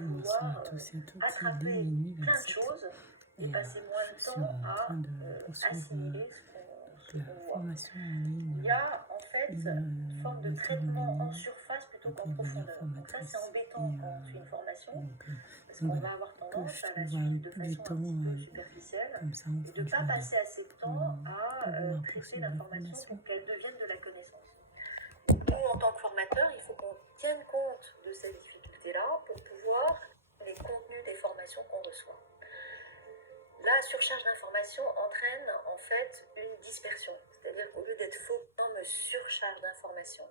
Bonsoir à tous et à toutes, il est minuit 27 et je suis en train de poursuivre la formation en ligne méthode en ligne pour devenir formatrice. Donc voilà, que je trouve du temps comme ça en fin de journée pour pouvoir poursuivre la formation. Nous, en tant que formateur, il faut qu'on tienne compte de ces difficultés-là pour pouvoir les contenus des formations qu'on reçoit. La surcharge d'informations entraîne en fait une dispersion, c'est-à-dire qu'au lieu d'être focus, on me surcharge d'informations.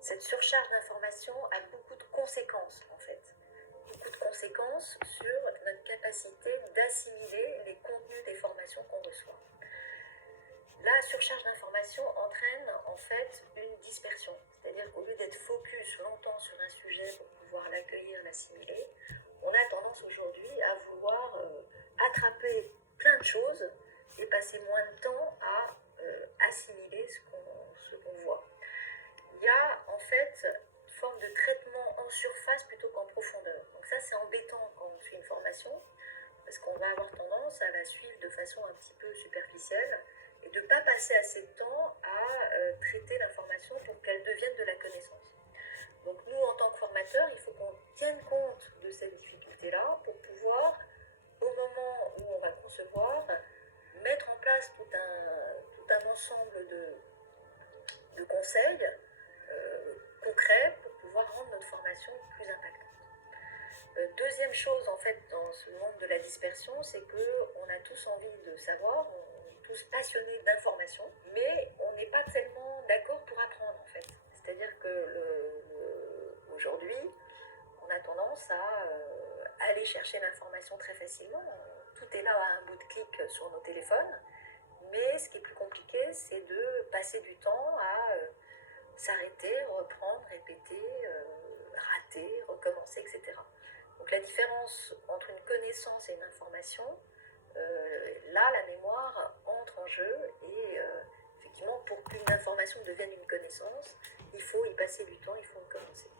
Cette surcharge d'informations a beaucoup de conséquences en fait, beaucoup de conséquences sur notre capacité d'assimiler les contenus des formations qu'on reçoit. La surcharge d'informations entraîne en fait une dispersion, c'est-à-dire qu'au lieu d'être focus longtemps sur un sujet pour pouvoir l'accueillir, l'assimiler, on a tendance aujourd'hui à vouloir attraper plein de choses et passer moins de temps à assimiler ce qu'on voit. Il y a en fait une forme de traitement en surface plutôt qu'en profondeur. Donc ça, c'est embêtant quand on fait une formation, parce qu'on va avoir tendance à la suivre de façon un petit peu superficielle et de ne pas passer assez de temps à traiter l'information pour qu'elle devienne de la connaissance. Donc nous, en tant que formateurs, il faut qu'on tienne compte de ces difficultés-là pour pouvoir, au moment où on va concevoir, mettre en place tout un ensemble de conseils concrets pour pouvoir rendre notre formation plus impactante. Deuxième chose, en fait, dans ce monde de la dispersion, c'est qu'on a tous envie de savoir, on est tous passionnés d'information, mais on n'est pas tellement d'accord pour apprendre, en fait. C'est-à-dire que aujourd'hui, on a tendance à aller chercher l'information très facilement. Tout est là à un bout de clic sur nos téléphones, mais ce qui est plus compliqué, c'est de passer du temps à s'arrêter, reprendre, répéter, rater, recommencer, etc. Donc la différence entre une connaissance et une information, là la mémoire entre en jeu et effectivement pour qu'une information devienne une connaissance, il faut y passer du temps, il faut recommencer.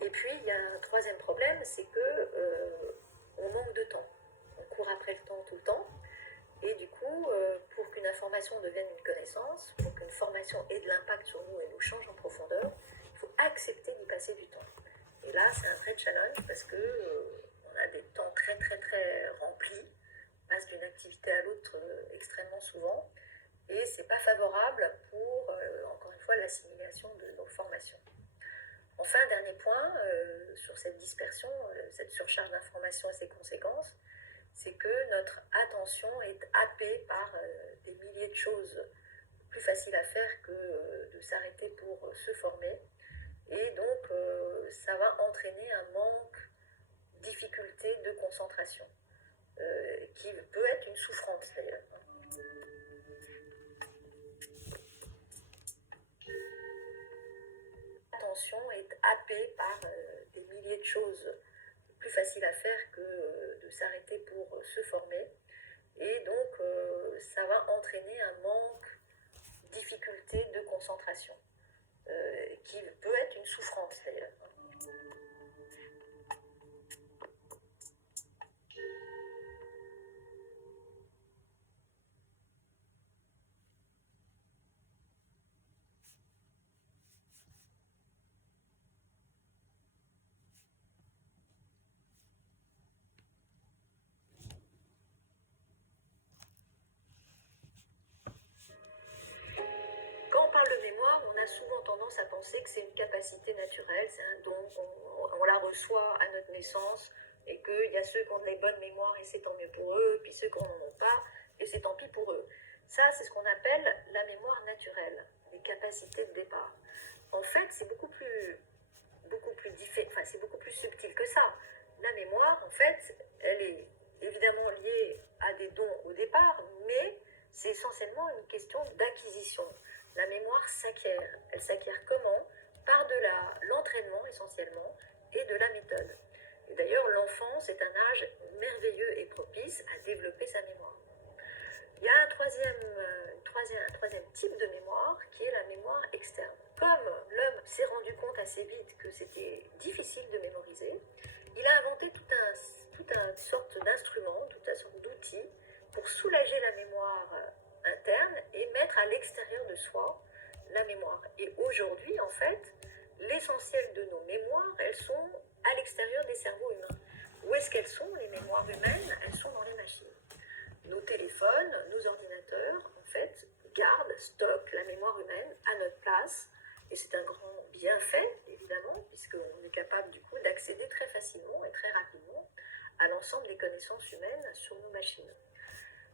Et puis il y a un troisième problème, c'est que on manque de temps. On court après le temps tout le temps. Et du coup, pour qu'une information devienne une connaissance, pour qu'une formation ait de l'impact sur nous et nous change en profondeur, il faut accepter d'y passer du temps. Et là, c'est un vrai challenge parce qu'on a des temps très très très remplis, on passe d'une activité à l'autre extrêmement souvent, et c'est pas favorable pour, encore une fois, l'assimilation de nos formations. Enfin, dernier point, sur cette dispersion, cette surcharge d'informations et ses conséquences, c'est que notre attention est happée par des milliers de choses plus faciles à faire que de s'arrêter pour se former. Et donc, ça va entraîner un manque, difficulté de concentration, qui peut être une souffrance d'ailleurs. L'attention est happée par des milliers de choses plus facile à faire que de s'arrêter pour se former. Et donc, ça va entraîner un manque, difficulté de concentration, qui peut être une souffrance d'ailleurs. Quand on parle de mémoire, on a souvent tendance à penser que c'est une capacité naturelle, c'est un don, on la reçoit à notre naissance, et qu'il y a ceux qui ont des bonnes mémoires et c'est tant mieux pour eux, puis ceux qui n'en ont pas, et c'est tant pis pour eux. Ça, c'est ce qu'on appelle la mémoire naturelle, les capacités de départ. En fait, c'est beaucoup plus subtil que ça. La mémoire, en fait, elle est évidemment liée à des dons au départ, mais c'est essentiellement une question d'acquisition. La mémoire s'acquiert. Elle s'acquiert comment? Par de l'entraînement essentiellement et de la méthode. Et d'ailleurs, l'enfance est un âge merveilleux et propice à développer sa mémoire. Il y a un troisième type de mémoire qui est la mémoire externe. Comme l'homme s'est rendu compte assez vite que c'était difficile de mémoriser, toute une sorte d'instrument, toute une sorte d'outil pour soulager la mémoire interne et mettre à l'extérieur de soi la mémoire. Et aujourd'hui, en fait, l'essentiel de nos mémoires, elles sont à l'extérieur des cerveaux humains. Où est-ce qu'elles sont, les mémoires humaines? Elles sont dans les machines. Nos téléphones, nos ordinateurs, en fait, gardent, stockent la mémoire humaine à notre place. Et c'est un grand bienfait, évidemment, puisqu'on est capable, du coup, d'accéder très facilement et très rapidement à l'ensemble des connaissances humaines sur nos machines.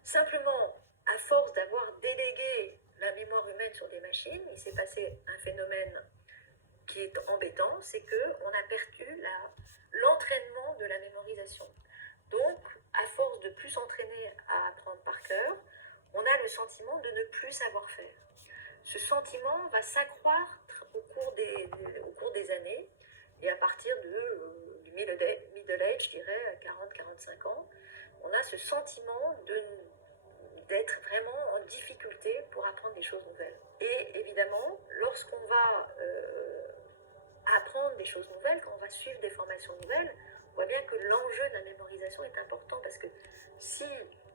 Simplement, à force d'avoir délégué la mémoire humaine sur des machines, il s'est passé un phénomène qui est embêtant, c'est qu'on a perdu l'entraînement de la mémorisation. Donc, à force de plus s'entraîner à apprendre par cœur, on a le sentiment de ne plus savoir faire. Ce sentiment va s'accroître au cours des années, et à partir du middle age, je dirais 40-45 ans, on a ce sentiment d'être vraiment en difficulté pour apprendre des choses nouvelles. Et évidemment, lorsqu'on va apprendre des choses nouvelles, quand on va suivre des formations nouvelles, on voit bien que l'enjeu de la mémorisation est important, parce que si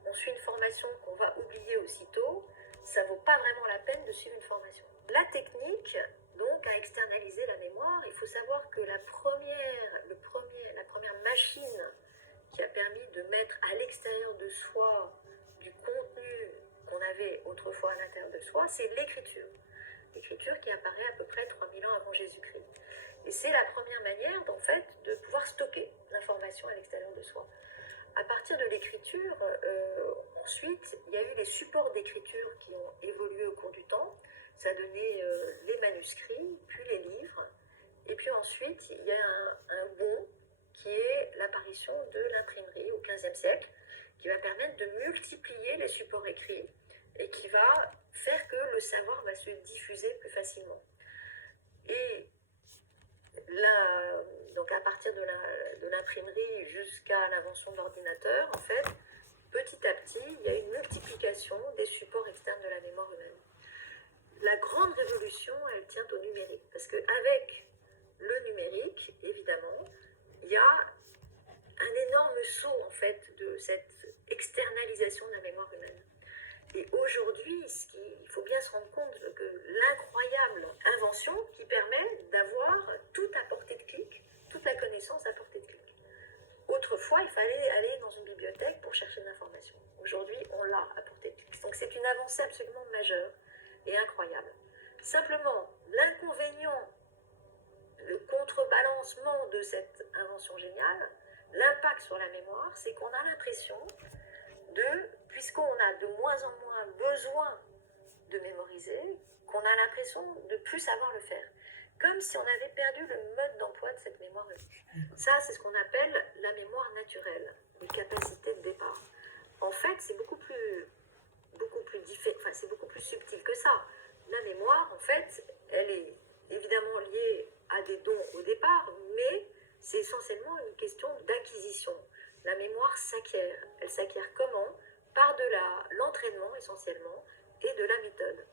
on suit une formation qu'on va oublier aussitôt, ça ne vaut pas vraiment la peine de suivre une formation. La technique, donc, à externaliser la mémoire, il faut savoir que la première machine qui a permis de mettre à l'extérieur de soi du contenu qu'on avait autrefois à l'intérieur de soi, c'est l'écriture. L'écriture qui apparaît à peu près 3000 ans avant Jésus-Christ. Et c'est la première manière, en fait, de pouvoir stocker l'information à l'extérieur de soi. À partir de l'écriture, ensuite, il y a eu les supports d'écriture qui ont évolué au cours du temps. Ça a donné les manuscrits, puis les livres. Et puis ensuite, il y a un bond qui est l'apparition de l'imprimerie au XVe siècle, qui va permettre de multiplier les supports écrits et qui va faire que le savoir va se diffuser plus facilement. Et là, donc à partir de l'imprimerie jusqu'à l'invention de l'ordinateur, en fait, petit à petit, il y a une multiplication des supports externes de la mémoire humaine. La grande révolution, elle tient au numérique, parce qu'avec le numérique, évidemment, il y a un énorme saut, en fait, de cette externalisation de la mémoire humaine. Et aujourd'hui, il faut bien se rendre compte que l'incroyable invention qui permet d'avoir tout à portée de clic, toute la connaissance à portée de clic. Autrefois, il fallait aller dans une bibliothèque pour chercher de l'information. Aujourd'hui, on l'a à portée de clic. Donc c'est une avancée absolument majeure et incroyable. Simplement, l'inconvénient, le contrebalancement de cette invention géniale, l'impact sur la mémoire, c'est qu'on a l'impression puisqu'on a de moins en moins besoin de mémoriser, qu'on a l'impression de ne plus savoir le faire. Comme si on avait perdu le mode d'emploi de cette mémoire. Ça, c'est ce qu'on appelle la mémoire naturelle, les capacités de départ. En fait, c'est beaucoup plus c'est beaucoup plus subtil que ça. La mémoire, en fait, elle est évidemment liée à des dons au départ, mais c'est essentiellement une question d'acquisition. La mémoire s'acquiert. Elle s'acquiert comment? Par l'entraînement essentiellement et de la méthode.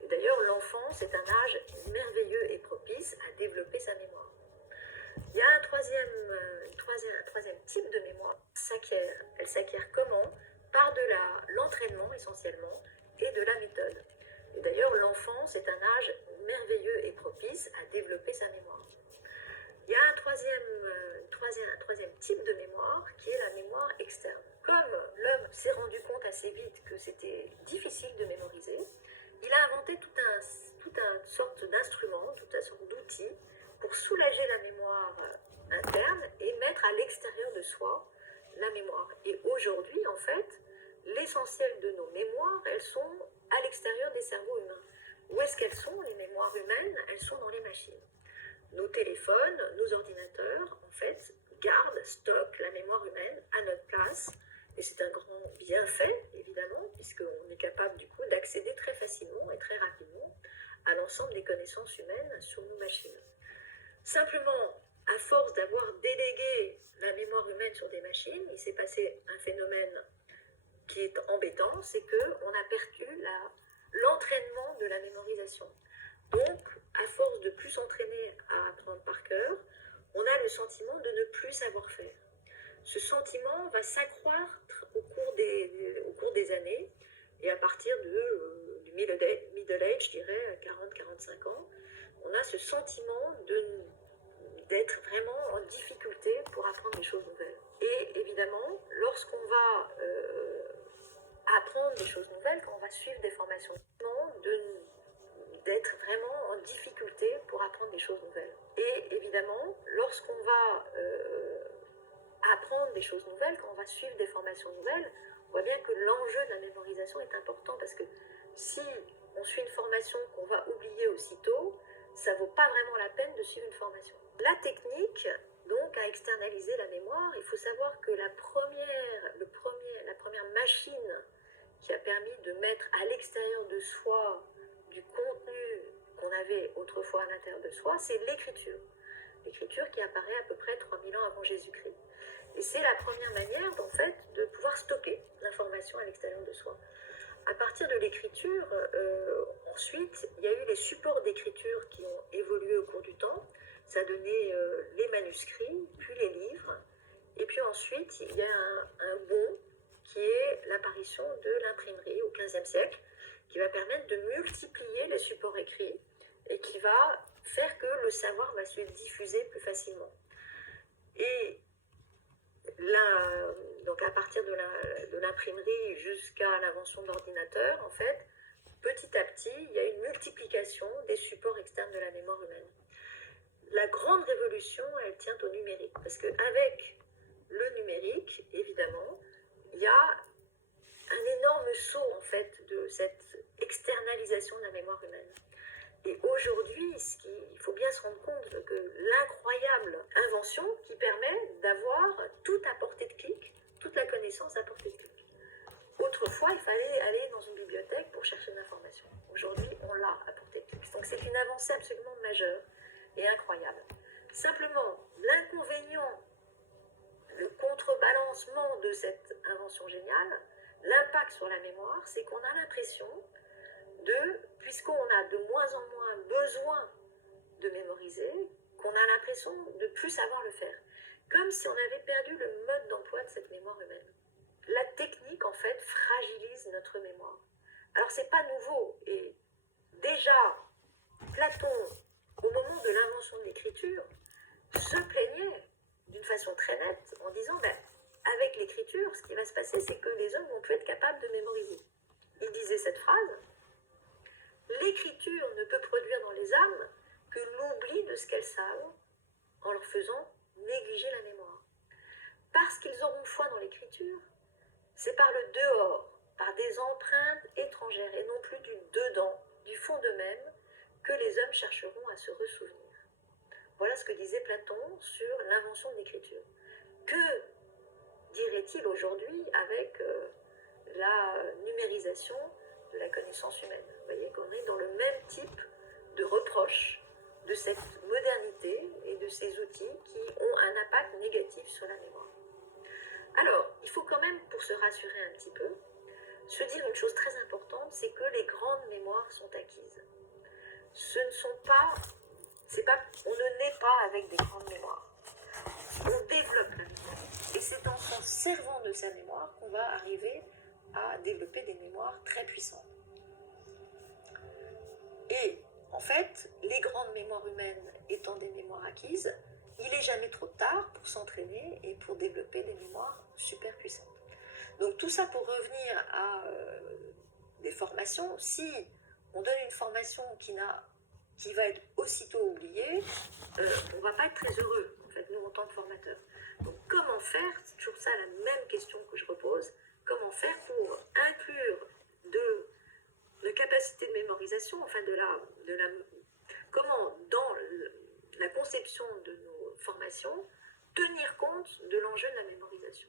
Et d'ailleurs, l'enfance est un âge merveilleux et propice à développer sa mémoire. Il y a un troisième type de mémoire s'acquiert. Elle s'acquiert comment? Par l'entraînement essentiellement et de la méthode. Et d'ailleurs, l'enfance est un âge merveilleux et propice à développer sa mémoire. Il y a un troisième type de mémoire qui est la mémoire externe. Comme l'homme s'est rendu compte assez vite que c'était difficile de mémoriser, il a inventé toute une sorte d'instrument, toute une sorte d'outil pour soulager la mémoire interne et mettre à l'extérieur de soi la mémoire. Et aujourd'hui, en fait, l'essentiel de nos mémoires, elles sont à l'extérieur des cerveaux humains. Où est-ce qu'elles sont, les mémoires humaines? Elles sont dans les machines. Nos téléphones, nos ordinateurs, en fait, gardent, stockent la mémoire humaine à notre place. Et c'est un grand bienfait, évidemment, puisqu'on est capable, du coup, d'accéder très facilement et très rapidement à l'ensemble des connaissances humaines sur nos machines. Simplement, à force d'avoir délégué la mémoire humaine sur des machines, il s'est passé un phénomène qui est embêtant, c'est qu'on a perdu l'entraînement de la mémorisation. Donc, à force de plus s'entraîner à apprendre par cœur, on a le sentiment de ne plus savoir faire. ce sentiment va s'accroître au cours des années, et à partir du middle age, je dirais 40-45 ans, on a ce sentiment d'être vraiment en difficulté pour apprendre des choses nouvelles. Et évidemment, lorsqu'on va apprendre des choses nouvelles, quand on va suivre des formations, d'être vraiment en difficulté pour apprendre des choses nouvelles. Et évidemment, lorsqu'on va apprendre des choses nouvelles, quand on va suivre des formations nouvelles, on voit bien que l'enjeu de la mémorisation est important, parce que si on suit une formation qu'on va oublier aussitôt, ça ne vaut pas vraiment la peine de suivre une formation. La technique, donc, à externaliser la mémoire, il faut savoir que la première machine qui a permis de mettre à l'extérieur de soi du contenu qu'on avait autrefois à l'intérieur de soi, c'est l'écriture. L'écriture qui apparaît à peu près 3000 ans avant Jésus-Christ. Et c'est la première manière, en fait, de pouvoir stocker l'information à l'extérieur de soi. À partir de l'écriture, ensuite, il y a eu les supports d'écriture qui ont évolué au cours du temps. Ça a donné les manuscrits, puis les livres. Et puis ensuite, il y a un bond qui est l'apparition de l'imprimerie au XVe siècle, qui va permettre de multiplier les supports écrits et qui va faire que le savoir va se diffuser plus facilement. Et là, donc à partir de l'imprimerie jusqu'à l'invention de l'ordinateur, en fait, petit à petit, il y a une multiplication des supports externes de la mémoire humaine. La grande révolution, elle tient au numérique, parce qu'avec le numérique, évidemment, il y a un énorme saut, en fait, de cette externalisation de la mémoire humaine. Et aujourd'hui, il faut bien se rendre compte que l'incroyable invention qui permet d'avoir tout à portée de clic, toute la connaissance à portée de clic. Autrefois, il fallait aller dans une bibliothèque pour chercher une information. Aujourd'hui, on l'a à portée de clic. Donc c'est une avancée absolument majeure et incroyable. Simplement, l'inconvénient, le contrebalancement de cette invention géniale, l'impact sur la mémoire, c'est qu'on a l'impression puisqu'on a de moins en moins besoin de mémoriser, qu'on a l'impression de ne plus savoir le faire. Comme si on avait perdu le mode d'emploi de cette mémoire humaine. La technique, en fait, fragilise notre mémoire. Alors, c'est pas nouveau. Et déjà, Platon, au moment de l'invention de l'écriture, se plaignait d'une façon très nette en disant, avec l'écriture, ce qui va se passer, c'est que les hommes vont plus être capables de mémoriser. Il disait cette phrase: l'écriture ne peut produire dans les âmes que l'oubli de ce qu'elles savent, en leur faisant négliger la mémoire. Parce qu'ils auront foi dans l'écriture, c'est par le dehors, par des empreintes étrangères, et non plus du dedans, du fond d'eux-mêmes, que les hommes chercheront à se ressouvenir. Voilà ce que disait Platon sur l'invention de l'écriture. Que dirait-il aujourd'hui avec la numérisation de la connaissance humaine? Vous voyez qu'on est dans le même type de reproche de cette modernité et de ces outils qui ont un impact négatif sur la mémoire. Alors, il faut quand même, pour se rassurer un petit peu, se dire une chose très importante, c'est que les grandes mémoires sont acquises. On ne naît pas avec des grandes mémoires. On développe la mémoire. Et c'est en s'en servant de sa mémoire qu'on va arriver à développer des mémoires très puissantes. Et en fait, les grandes mémoires humaines étant des mémoires acquises, il n'est jamais trop tard pour s'entraîner et pour développer des mémoires super puissantes. Donc tout ça pour revenir à des formations. Si on donne une formation qui va être aussitôt oubliée, on ne va pas être très heureux, en fait, nous en tant que formateurs. Donc comment faire, c'est toujours ça la même question que je repose, comment faire pour inclure de capacité de mémorisation, enfin comment dans la conception de nos formations, tenir compte de l'enjeu de la mémorisation.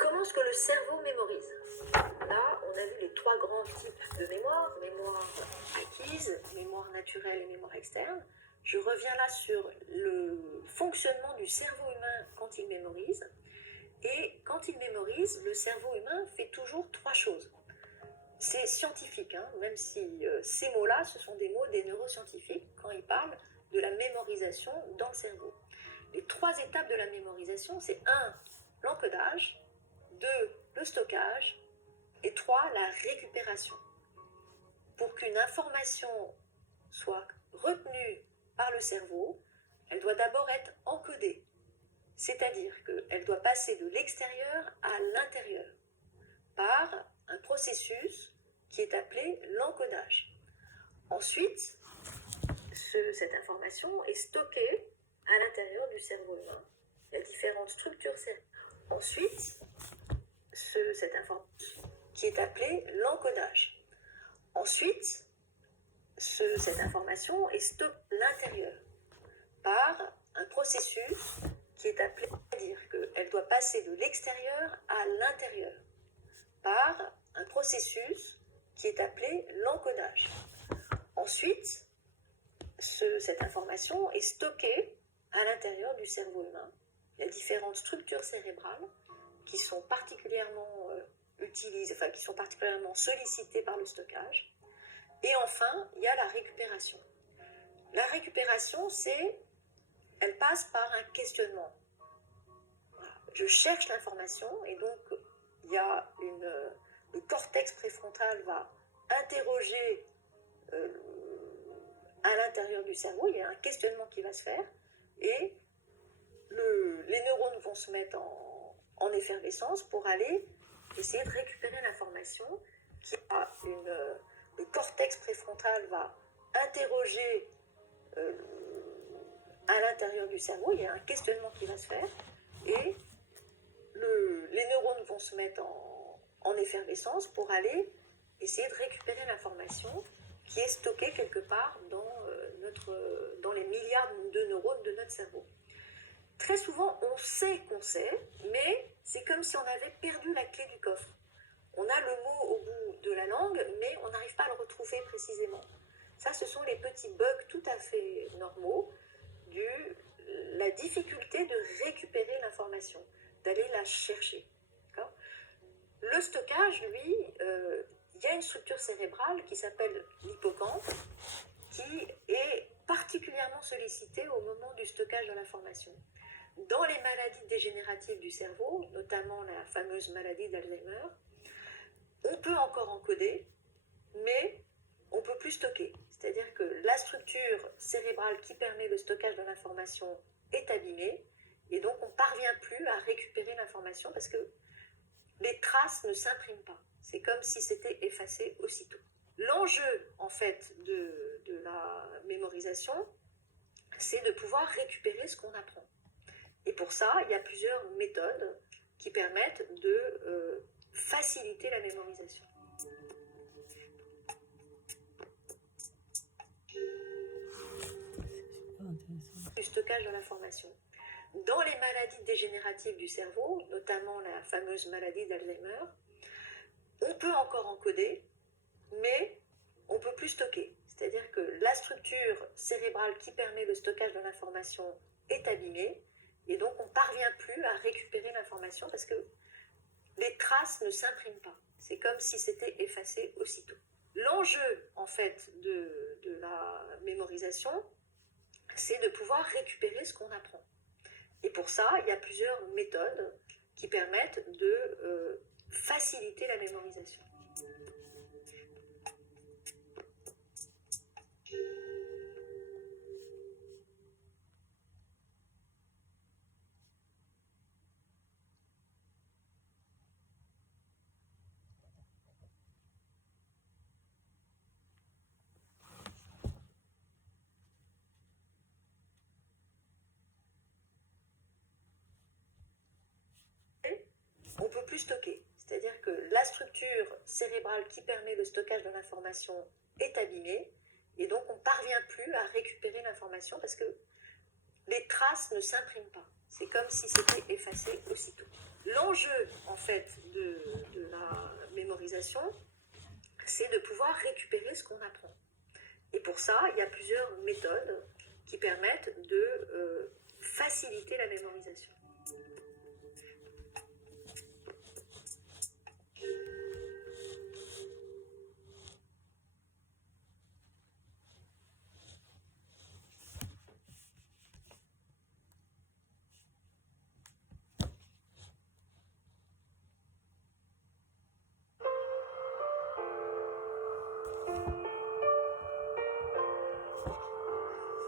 Comment est-ce que le cerveau mémorise? Là, on a vu les trois grands types de mémoire, mémoire acquise, mémoire naturelle et mémoire externe. Je reviens là sur le fonctionnement du cerveau humain quand il mémorise. Et quand il mémorise, le cerveau humain fait toujours trois choses. C'est scientifique, hein, même si ces mots-là, ce sont des mots des neuroscientifiques quand ils parlent de la mémorisation dans le cerveau. Les trois étapes de la mémorisation, c'est 1, l'encodage, 2, le stockage, et 3, la récupération. Pour qu'une information soit retenue par le cerveau, elle doit d'abord être encodée, c'est-à-dire qu'elle doit passer de l'extérieur à l'intérieur par un processus qui est appelé l'encodage. Ensuite, cette information est stockée à l'intérieur du cerveau humain. Il y a différentes structures cérébrales. Ensuite, cette information qui est appelée l'encodage. Ensuite, cette information est stockée à l'intérieur par un processus qui est appelé, c'est-à-dire qu'elle doit passer de l'extérieur à l'intérieur par un processus qui est appelé l'encodage. Ensuite, cette information est stockée à l'intérieur du cerveau humain. Il y a différentes structures cérébrales qui sont particulièrement qui sont particulièrement sollicitées par le stockage. Et enfin, il y a la récupération. La récupération, elle passe par un questionnement. Voilà. Je cherche l'information et donc il y a le cortex préfrontal va interroger à l'intérieur du cerveau, il y a un questionnement qui va se faire et les neurones vont se mettre en effervescence pour aller essayer de récupérer l'information. Le cortex préfrontal va interroger à l'intérieur du cerveau, il y a un questionnement qui va se faire et les neurones vont se mettre en effervescence pour aller essayer de récupérer l'information qui est stockée quelque part dans les milliards de neurones de notre cerveau. Très souvent, on sait qu'on sait, mais c'est comme si on avait perdu la clé du coffre. On a le mot au bout de la langue, mais on n'arrive pas à le retrouver précisément. Ça, ce sont les petits bugs tout à fait normaux la difficulté de récupérer l'information, d'aller la chercher. D'accord ? Le stockage, lui, il y a une structure cérébrale qui s'appelle l'hippocampe, qui est particulièrement sollicitée au moment du stockage de l'information. Dans les maladies dégénératives du cerveau, notamment la fameuse maladie d'Alzheimer, on peut encore encoder, mais on ne peut plus stocker. C'est-à-dire que la structure cérébrale qui permet le stockage de l'information est abîmée, et donc on ne parvient plus à récupérer l'information parce que les traces ne s'impriment pas. C'est comme si c'était effacé aussitôt. L'enjeu, en fait, de la mémorisation, c'est de pouvoir récupérer ce qu'on apprend. Et pour ça, il y a plusieurs méthodes qui permettent de faciliter la mémorisation. Du stockage de l'information. Dans les maladies dégénératives du cerveau, notamment la fameuse maladie d'Alzheimer, on peut encore encoder, mais on ne peut plus stocker. C'est-à-dire que la structure cérébrale qui permet le stockage de l'information est abîmée, et donc on ne parvient plus à récupérer l'information parce que les traces ne s'impriment pas. C'est comme si c'était effacé aussitôt. L'enjeu, en fait, de la mémorisation, c'est de pouvoir récupérer ce qu'on apprend. Et pour ça, il y a plusieurs méthodes qui permettent de faciliter la mémorisation. On ne peut plus stocker. C'est-à-dire que la structure cérébrale qui permet le stockage de l'information est abîmée, et donc on ne parvient plus à récupérer l'information parce que les traces ne s'impriment pas. C'est comme si c'était effacé aussitôt. L'enjeu, en fait, de la mémorisation, c'est de pouvoir récupérer ce qu'on apprend. Et pour ça, il y a plusieurs méthodes qui permettent de faciliter la mémorisation.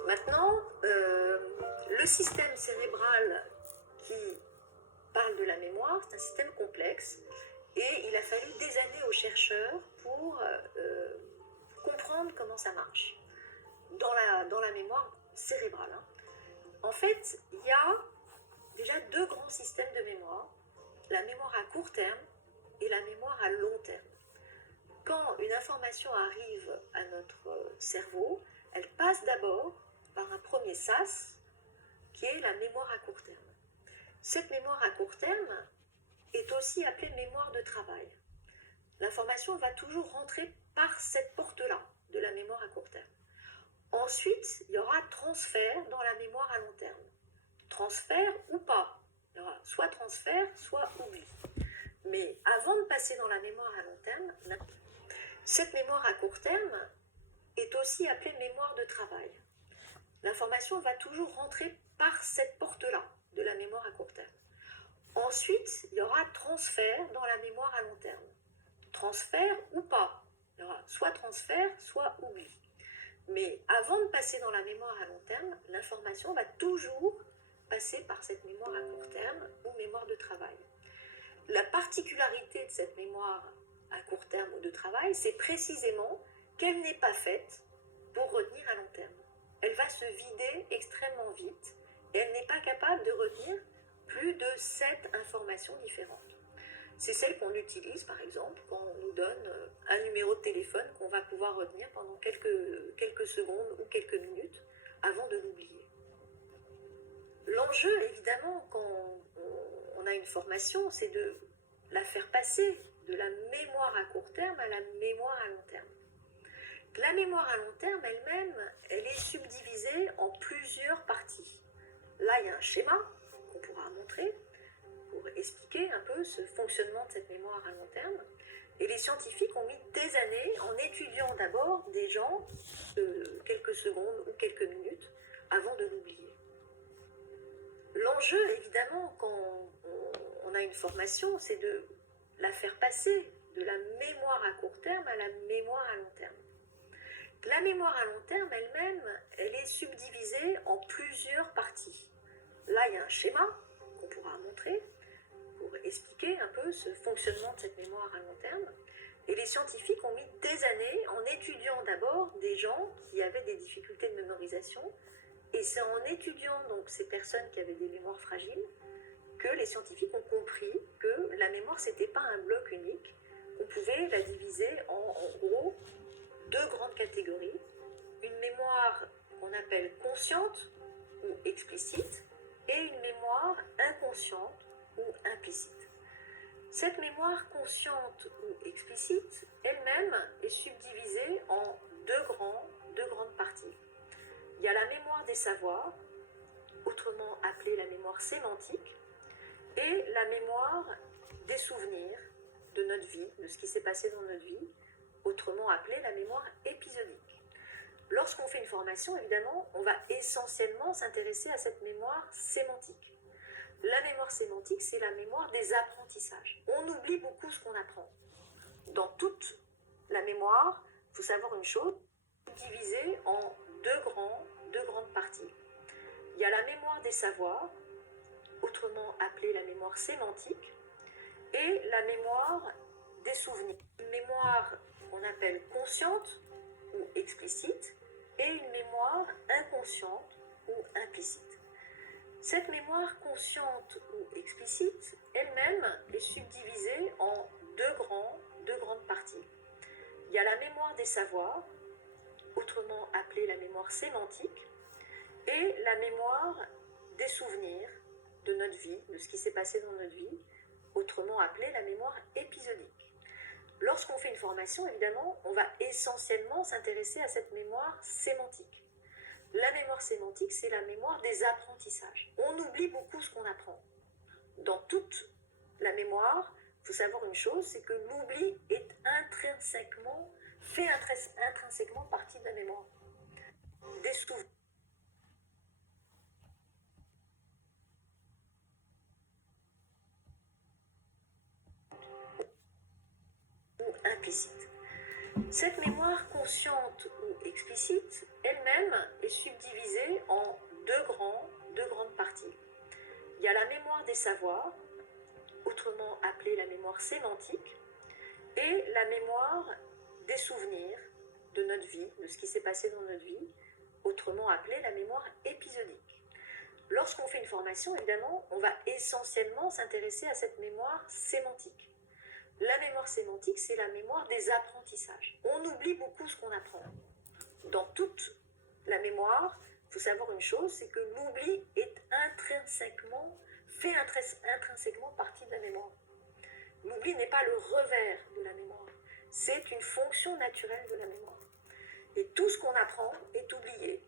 Maintenant, le système cérébral qui parle de la mémoire, c'est un système complexe et il a fallu des années aux chercheurs pour comprendre comment ça marche dans la mémoire cérébrale. En fait, il y a déjà deux grands systèmes de mémoire, la mémoire à court terme et la mémoire à long terme. Quand une information arrive à notre cerveau, elle passe d'abord par un premier sas qui est la mémoire à court terme. Cette mémoire à court terme est aussi appelée mémoire de travail. L'information va toujours rentrer par cette porte-là de la mémoire à court terme. Ensuite, il y aura transfert dans la mémoire à long terme. Transfert ou pas. Il y aura soit transfert, soit oubli. Mais avant de passer dans la mémoire à long terme, cette mémoire à court terme est aussi appelée mémoire de travail. L'information va toujours rentrer par cette porte-là de la mémoire à court terme. Ensuite, il y aura transfert dans la mémoire à long terme. Transfert ou pas. Il y aura soit transfert, soit oubli. Mais avant de passer dans la mémoire à long terme, l'information va toujours passer par cette mémoire à court terme ou mémoire de travail. La particularité de cette mémoire à court terme ou de travail, c'est précisément qu'elle n'est pas faite pour retenir à long terme. Elle va se vider extrêmement vite et elle n'est pas capable de retenir plus de 7 informations différentes. C'est celle qu'on utilise par exemple quand on nous donne un numéro de téléphone qu'on va pouvoir retenir pendant quelques secondes ou quelques minutes avant de l'oublier. L'enjeu évidemment quand on a une formation, c'est de la faire passer de la mémoire à court terme à la mémoire à long terme. La mémoire à long terme elle-même, elle est subdivisée en plusieurs parties. Là, il y a un schéma qu'on pourra montrer pour expliquer un peu ce fonctionnement de cette mémoire à long terme. Et les scientifiques ont mis des années en étudiant d'abord des gens quelques secondes ou quelques minutes avant de l'oublier. L'enjeu, évidemment, quand on a une formation, c'est de la faire passer de la mémoire à court terme à la mémoire à long terme. La mémoire à long terme elle-même, elle est subdivisée en plusieurs parties. Là, il y a un schéma qu'on pourra montrer pour expliquer un peu ce fonctionnement de cette mémoire à long terme. Et les scientifiques ont mis des années en étudiant d'abord des gens qui avaient des difficultés de mémorisation. Et c'est en étudiant donc ces personnes qui avaient des mémoires fragiles que les scientifiques ont compris que la mémoire, c'était pas un bloc unique. On pouvait la diviser en gros deux grandes catégories. Une mémoire qu'on appelle consciente ou explicite et une mémoire inconsciente ou implicite. Cette mémoire consciente ou explicite, elle-même, est subdivisée en deux grandes parties. Il y a la mémoire des savoirs, autrement appelée la mémoire sémantique, et la mémoire des souvenirs de notre vie, de ce qui s'est passé dans notre vie, autrement appelée la mémoire épisodique. Lorsqu'on fait une formation, évidemment, on va essentiellement s'intéresser à cette mémoire sémantique. La mémoire sémantique, c'est la mémoire des apprentissages. On oublie beaucoup ce qu'on apprend. Dans toute la mémoire, il faut savoir une chose, divisée en deux grandes parties. Il y a la mémoire des savoirs, autrement appelée la mémoire sémantique, et la mémoire des souvenirs. Une mémoire qu'on appelle consciente ou explicite, et une mémoire inconsciente ou implicite. Cette mémoire consciente ou explicite, elle-même, est subdivisée en deux grandes parties. Il y a la mémoire des savoirs, autrement appelée la mémoire sémantique, et la mémoire des souvenirs de notre vie, de ce qui s'est passé dans notre vie, autrement appelée la mémoire épisodique. Lorsqu'on fait une formation, évidemment, on va essentiellement s'intéresser à cette mémoire sémantique. La mémoire sémantique, c'est la mémoire des apprentissages. On oublie beaucoup ce qu'on apprend. Dans toute la mémoire, il faut savoir une chose, c'est que l'oubli est fait intrinsèquement partie de la mémoire. Des souvenirs. Ou implicite. Cette mémoire consciente ou explicite, elle-même, est subdivisée en deux grandes parties. Il y a la mémoire des savoirs, autrement appelée la mémoire sémantique, et la mémoire des souvenirs de notre vie, de ce qui s'est passé dans notre vie, autrement appelée la mémoire épisodique. Lorsqu'on fait une formation, évidemment, on va essentiellement s'intéresser à cette mémoire sémantique. La mémoire sémantique, c'est la mémoire des apprentissages. On oublie beaucoup ce qu'on apprend. Dans toute la mémoire, il faut savoir une chose, c'est que l'oubli est fait intrinsèquement partie de la mémoire. L'oubli n'est pas le revers de la mémoire, c'est une fonction naturelle de la mémoire. Et tout ce qu'on apprend est oublié,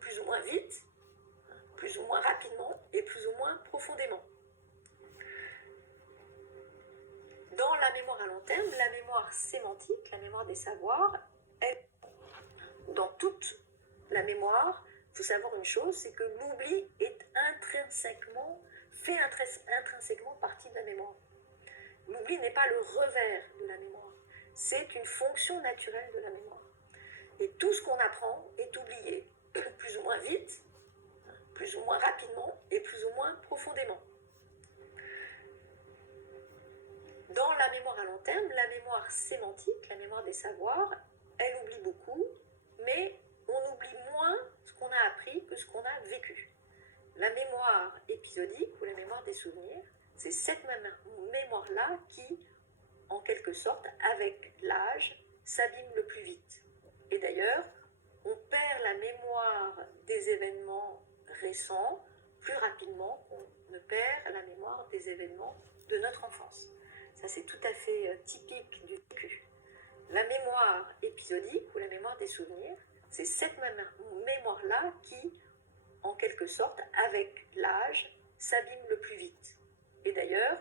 plus ou moins vite, plus ou moins rapidement et plus ou moins profondément. Dans la mémoire à long terme, la mémoire sémantique, la mémoire des savoirs, dans toute la mémoire, il faut savoir une chose, c'est que l'oubli est fait intrinsèquement partie de la mémoire. L'oubli n'est pas le revers de la mémoire, c'est une fonction naturelle de la mémoire. Et tout ce qu'on apprend est oublié, plus ou moins vite, plus ou moins rapidement et plus ou moins profondément. Dans la mémoire à long terme, la mémoire sémantique, la mémoire des savoirs, elle oublie beaucoup, mais on oublie moins ce qu'on a appris que ce qu'on a vécu. La mémoire épisodique ou la mémoire des souvenirs, c'est cette mémoire-là qui, en quelque sorte, avec l'âge, s'abîme le plus vite. Et d'ailleurs, on perd la mémoire des événements récents plus rapidement qu'on ne perd la mémoire des événements de notre enfance. Ça, c'est tout à fait typique du vécu. La mémoire épisodique ou la mémoire des souvenirs, c'est cette mémoire-là qui, en quelque sorte, avec l'âge, s'abîme le plus vite. Et d'ailleurs,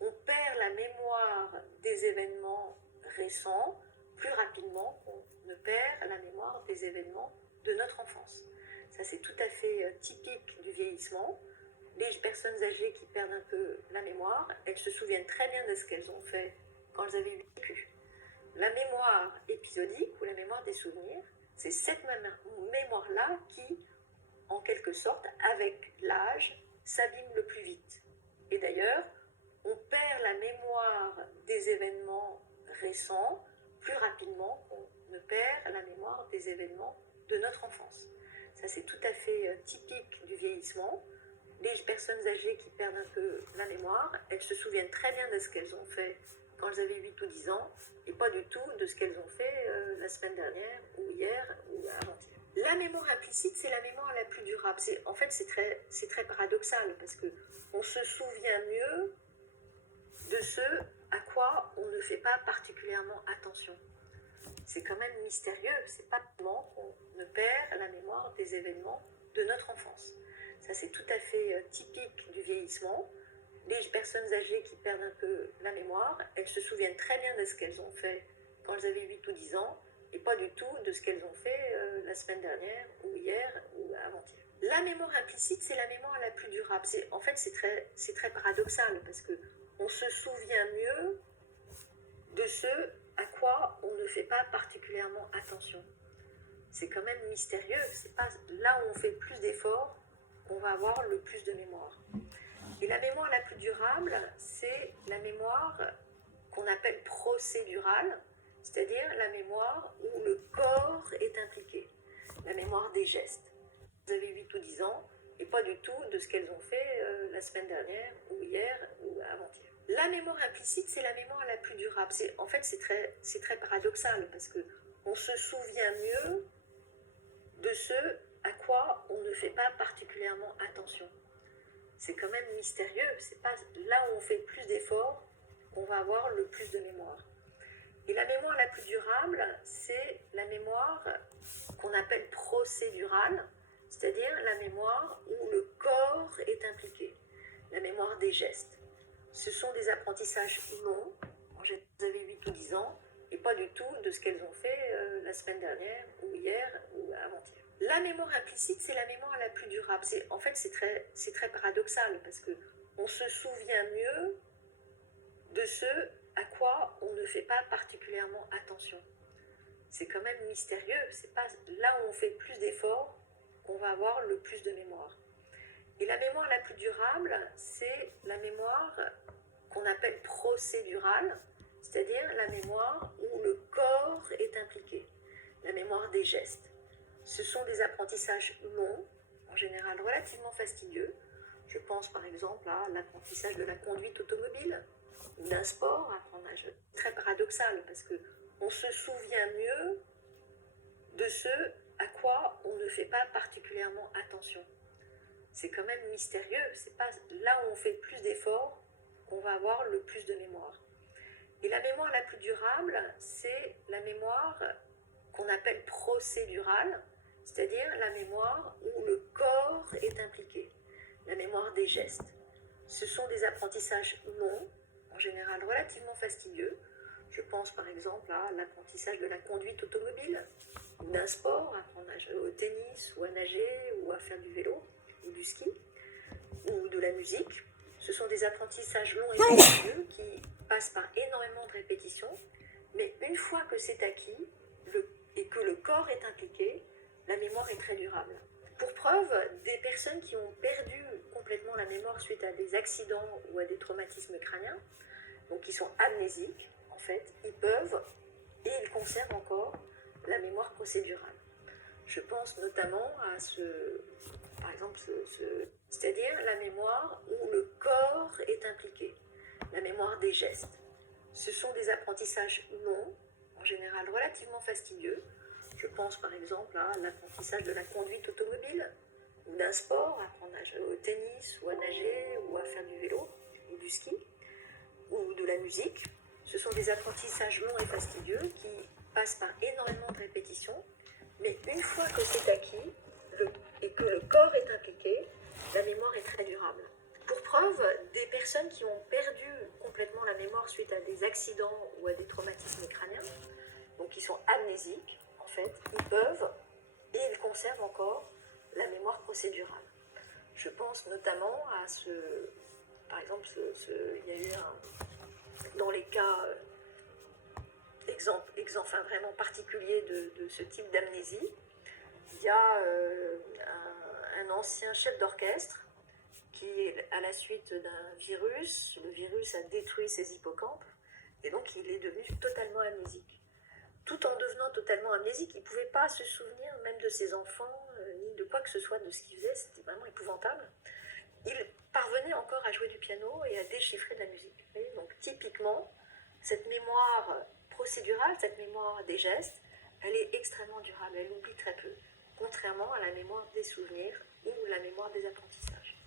on perd la mémoire des événements récents plus rapidement qu'on ne perd la mémoire des événements de notre enfance. Ça, c'est tout à fait typique du vieillissement. Les personnes âgées qui perdent un peu la mémoire, elles se souviennent très bien de ce qu'elles ont fait quand elles avaient vécu. La mémoire épisodique ou la mémoire des souvenirs, c'est cette mémoire-là qui, en quelque sorte, avec l'âge, s'abîme le plus vite. Et d'ailleurs, on perd la mémoire des événements récents plus rapidement qu'on ne perd la mémoire des événements de notre enfance. Ça, c'est tout à fait typique du vieillissement. Les personnes âgées qui perdent un peu la mémoire, elles se souviennent très bien de ce qu'elles ont fait quand elles avaient 8 ou 10 ans, et pas du tout de ce qu'elles ont fait la semaine dernière, ou hier, ou avant-hier. La mémoire implicite, c'est la mémoire la plus durable. En fait, c'est très paradoxal, parce qu'on se souvient mieux de ce à quoi on ne fait pas particulièrement attention. C'est quand même mystérieux, c'est pas vraiment qu'on ne perd la mémoire des événements de notre enfance. Ça, c'est tout à fait typique du vieillissement. Les personnes âgées qui perdent un peu la mémoire, elles se souviennent très bien de ce qu'elles ont fait quand elles avaient 8 ou 10 ans, et pas du tout de ce qu'elles ont fait la semaine dernière, ou hier, ou avant-hier. La mémoire implicite, c'est la mémoire la plus durable. En fait, c'est très paradoxal, parce qu'on se souvient mieux de ce à quoi on ne fait pas particulièrement attention. C'est quand même mystérieux, c'est pas là où on fait le plus d'efforts qu'on va avoir le plus de mémoire. Et la mémoire la plus durable, c'est la mémoire qu'on appelle procédurale, c'est-à-dire la mémoire où le corps est impliqué, la mémoire des gestes. Vous avez 8 ou 10 ans, et pas du tout de ce qu'elles ont fait la semaine dernière, ou hier, ou avant-hier. La mémoire implicite, c'est la mémoire la plus durable. En fait, c'est très paradoxal, parce qu'on se souvient mieux de ce à quoi on ne fait pas particulièrement attention. C'est quand même mystérieux, c'est pas là où on fait le plus d'efforts qu'on va avoir le plus de mémoire. Et la mémoire la plus durable, c'est la mémoire qu'on appelle procédurale, c'est-à-dire la mémoire où le corps est impliqué, la mémoire des gestes. Ce sont des apprentissages longs, vous avez 8 ou 10 ans, et pas du tout de ce qu'elles ont fait la semaine dernière, ou hier, ou avant-hier. La mémoire implicite, c'est la mémoire la plus durable. En fait, c'est très paradoxal, parce qu'on se souvient mieux de ce à quoi on ne fait pas particulièrement attention. C'est quand même mystérieux, c'est pas là où on fait plus d'efforts qu'on va avoir le plus de mémoire. Et la mémoire la plus durable, c'est la mémoire qu'on appelle procédurale, c'est-à-dire la mémoire où le corps est impliqué, la mémoire des gestes. Ce sont des apprentissages longs, en général relativement fastidieux. Je pense par exemple à l'apprentissage de la conduite automobile, ou d'un sport, très paradoxal, parce qu'on se souvient mieux de ce à quoi on ne fait pas particulièrement attention. C'est quand même mystérieux, c'est pas là où on fait plus d'efforts qu'on va avoir le plus de mémoire. Et la mémoire la plus durable, c'est la mémoire qu'on appelle procédurale, c'est-à-dire la mémoire où le corps est impliqué, la mémoire des gestes. Ce sont des apprentissages longs, en général relativement fastidieux. Je pense par exemple à l'apprentissage de la conduite automobile, ou d'un sport, apprendre à jouer au tennis, ou à nager, ou à faire du vélo, ou du ski, ou de la musique. Ce sont des apprentissages longs et fastidieux qui passent par énormément de répétitions, mais une fois que c'est acquis et que le corps est impliqué, la mémoire est très durable. Pour preuve, des personnes qui ont perdu complètement la mémoire suite à des accidents ou à des traumatismes crâniens, donc qui sont amnésiques, en fait, ils peuvent et ils conservent encore la mémoire procédurale. Je pense notamment à par exemple, c'est-à-dire la mémoire où le corps est impliqué, la mémoire des gestes. Ce sont des apprentissages longs, en général relativement fastidieux. Je pense par exemple à l'apprentissage de la conduite automobile, ou d'un sport, apprendre à jouer au tennis, ou à nager, ou à faire du vélo, ou du ski, ou de la musique. Ce sont des apprentissages longs et fastidieux qui passent par énormément de répétitions, mais une fois que c'est acquis et que le corps est impliqué, la mémoire est très durable. Pour preuve, des personnes qui ont perdu complètement la mémoire suite à des accidents ou à des traumatismes crâniens, donc qui sont amnésiques, en fait, ils peuvent et ils conservent encore la mémoire procédurale. Je pense notamment à par exemple, il y a eu dans les cas enfin, vraiment particuliers de ce type d'amnésie, il y a un ancien chef d'orchestre qui, à la suite d'un virus, le virus a détruit ses hippocampes et donc il est devenu totalement amnésique. Tout en devenant totalement amnésique, il ne pouvait pas se souvenir même de ses enfants, ni de quoi que ce soit de ce qu'il faisait, c'était vraiment épouvantable. Il parvenait encore à jouer du piano et à déchiffrer de la musique. Donc typiquement, cette mémoire procédurale, cette mémoire des gestes, elle est extrêmement durable, elle oublie très peu, contrairement à la mémoire des souvenirs ou la mémoire des apprentissages.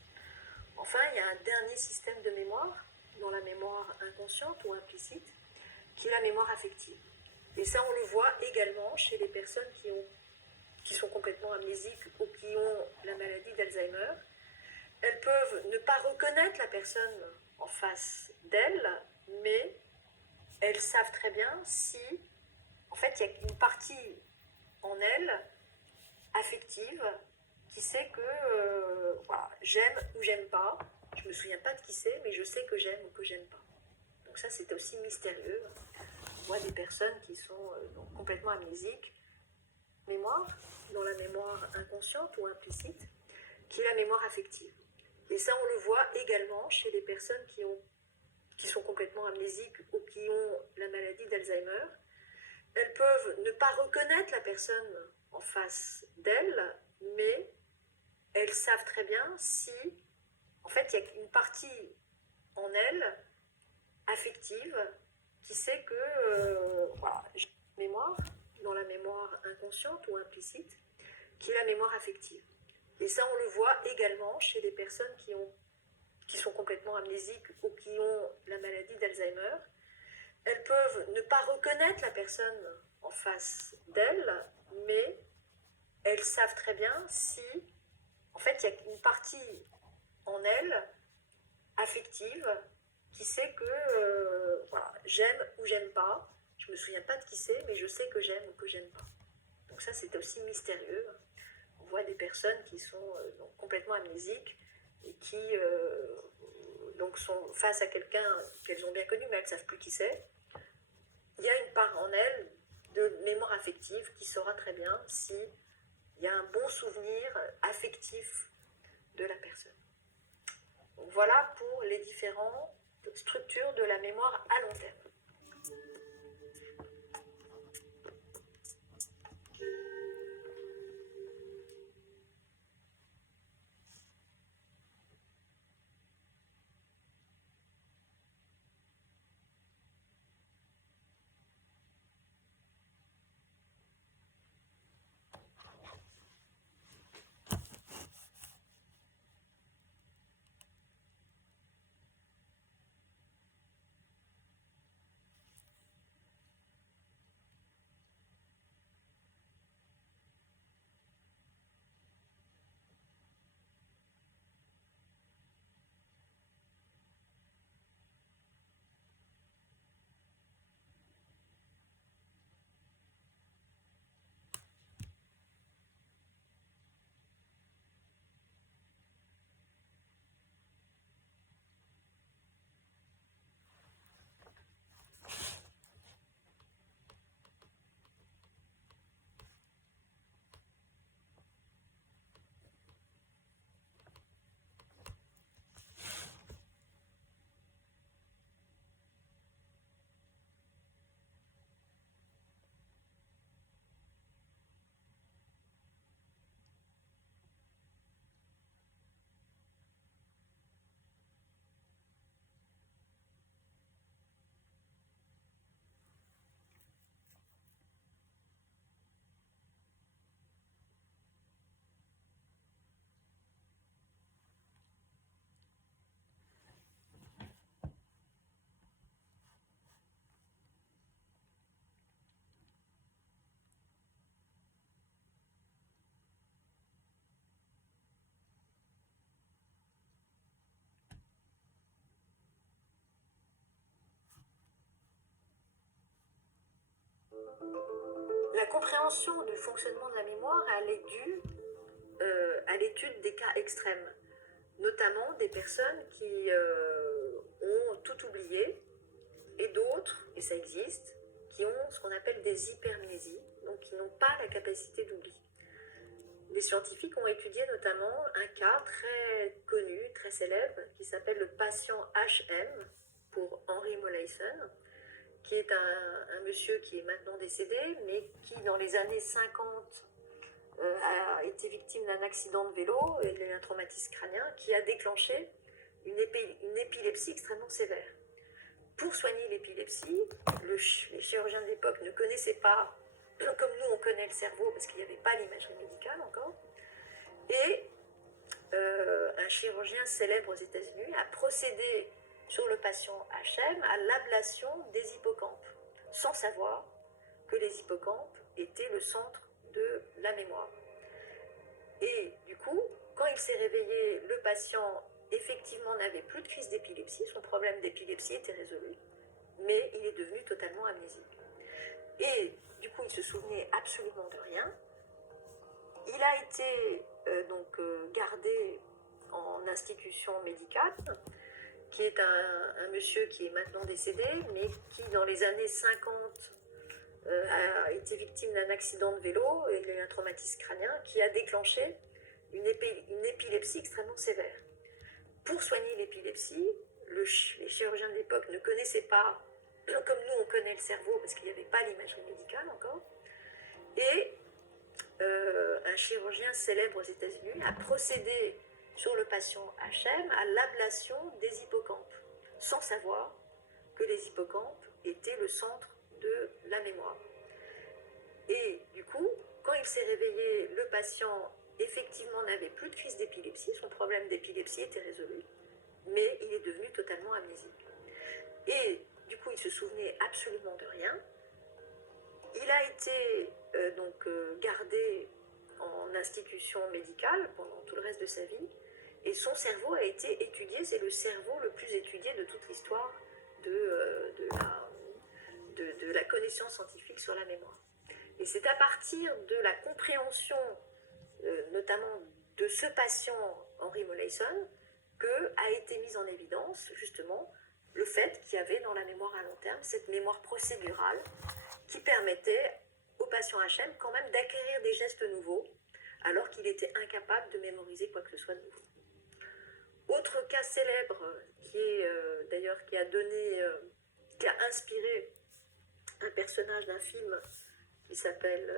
Enfin, il y a un dernier système de mémoire, dans la mémoire inconsciente ou implicite, qui est la mémoire affective. Et ça, on le voit également chez les personnes qui sont complètement amnésiques ou qui ont la maladie d'Alzheimer. Elles peuvent ne pas reconnaître la personne en face d'elles, mais elles savent très bien si, en fait, il y a une partie en elles, affective, qui sait que voilà, j'aime ou j'aime pas. Je ne me souviens pas de qui c'est, mais je sais que j'aime ou que j'aime pas. Donc ça, c'est aussi mystérieux. On voit des personnes qui sont donc complètement amnésiques. Mémoire, dans la mémoire inconsciente ou implicite, qui est la mémoire affective. Et ça, on le voit également chez les personnes qui sont complètement amnésiques ou qui ont la maladie d'Alzheimer. Elles peuvent ne pas reconnaître la personne en face d'elles, mais elles savent très bien si, en fait, il y a une partie en elles, affective, qui sait que, voilà, j'ai une mémoire, dans la mémoire inconsciente ou implicite, qui est la mémoire affective. Et ça, on le voit également chez les personnes qui sont complètement amnésiques ou qui ont la maladie d'Alzheimer. elles peuvent ne pas reconnaître la personne en face d'elles, mais elles savent très bien si, en fait, il y a une partie en elles, affective, qui sait que voilà, j'aime ou j'aime pas. Je me souviens pas de qui c'est, mais je sais que j'aime ou que j'aime pas. Donc ça, c'est aussi mystérieux. On voit des personnes qui sont donc complètement amnésiques et qui donc sont face à quelqu'un qu'elles ont bien connu, mais elles ne savent plus qui c'est. Il y a une part en elles de mémoire affective qui saura très bien s'il y a un bon souvenir affectif de la personne. Donc voilà pour les différentes structures de la mémoire à long terme. La compréhension du fonctionnement de la mémoire, elle est due à l'étude des cas extrêmes, notamment des personnes qui ont tout oublié, et d'autres, et ça existe, qui ont ce qu'on appelle des hypermnésies, donc qui n'ont pas la capacité d'oubli. Les scientifiques ont étudié notamment un cas très connu, très célèbre, qui s'appelle le patient HM, pour Henry Molaison, qui est un monsieur qui est maintenant décédé, mais qui dans les années 50 a été victime d'un accident de vélo et d'un traumatisme crânien qui a déclenché une épilepsie extrêmement sévère. Pour soigner l'épilepsie, les chirurgiens de l'époque ne connaissaient pas, comme nous on connaît le cerveau, parce qu'il n'y avait pas l'imagerie médicale encore, et un chirurgien célèbre aux États-Unis a procédé sur le patient HM à l'ablation des hippocampes, sans savoir que les hippocampes étaient le centre de la mémoire. Et du coup, quand il s'est réveillé, le patient effectivement n'avait plus de crise d'épilepsie, son problème d'épilepsie était résolu, mais il est devenu totalement amnésique. Et du coup, il ne se souvenait absolument de rien. Il a été gardé en institution médicale, qui est un monsieur qui est maintenant décédé, mais qui dans les années 50 a été victime d'un accident de vélo et un traumatisme crânien qui a déclenché une épilepsie extrêmement sévère. Pour soigner l'épilepsie, les chirurgiens de l'époque ne connaissaient pas, comme nous on connaît le cerveau, parce qu'il n'y avait pas l'imagerie médicale encore, et un chirurgien célèbre aux États-Unis a procédé sur le patient HM à l'ablation des hippocampes, sans savoir que les hippocampes étaient le centre de la mémoire. Et du coup, quand il s'est réveillé, le patient effectivement n'avait plus de crise d'épilepsie, son problème d'épilepsie était résolu, mais il est devenu totalement amnésique. Et Du coup, il se souvenait absolument de rien. Il a été gardé en institution médicale pendant tout le reste de sa vie, et son cerveau a été étudié. C'est le cerveau le plus étudié de toute l'histoire de la connaissance scientifique sur la mémoire. Et c'est à partir de la compréhension, notamment de ce patient Henry Molaison, que a été mise en évidence justement le fait qu'il y avait dans la mémoire à long terme cette mémoire procédurale qui permettait au patient HM quand même d'acquérir des gestes nouveaux alors qu'il était incapable de mémoriser quoi que ce soit de nouveau. Autre cas célèbre qui est d'ailleurs qui a inspiré un personnage d'un film qui s'appelle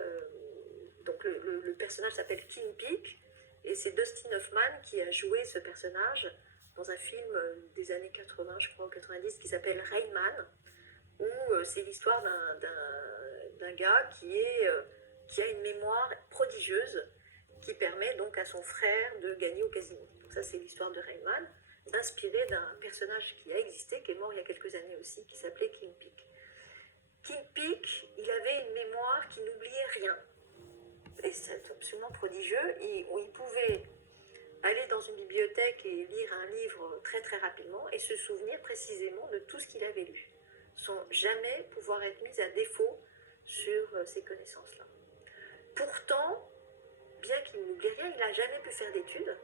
donc le personnage s'appelle King Peak, et c'est Dustin Hoffman qui a joué ce personnage dans un film des années 80, je crois, ou 90, qui s'appelle Rain Man, où c'est l'histoire d'un gars qui a une mémoire prodigieuse qui permet donc à son frère de gagner au casino. Donc ça, c'est l'histoire de Rain Man, inspirée d'un personnage qui a existé, qui est mort il y a quelques années aussi, qui s'appelait King Peak. King Peak, il avait une mémoire qui n'oubliait rien. Et c'est absolument prodigieux. Il pouvait aller dans une bibliothèque et lire un livre très très rapidement et se souvenir précisément de tout ce qu'il avait lu, sans jamais pouvoir être mis à défaut sur ces connaissances-là. Pourtant, bien qu'il n'oublie rien, il n'a jamais pu faire d'études.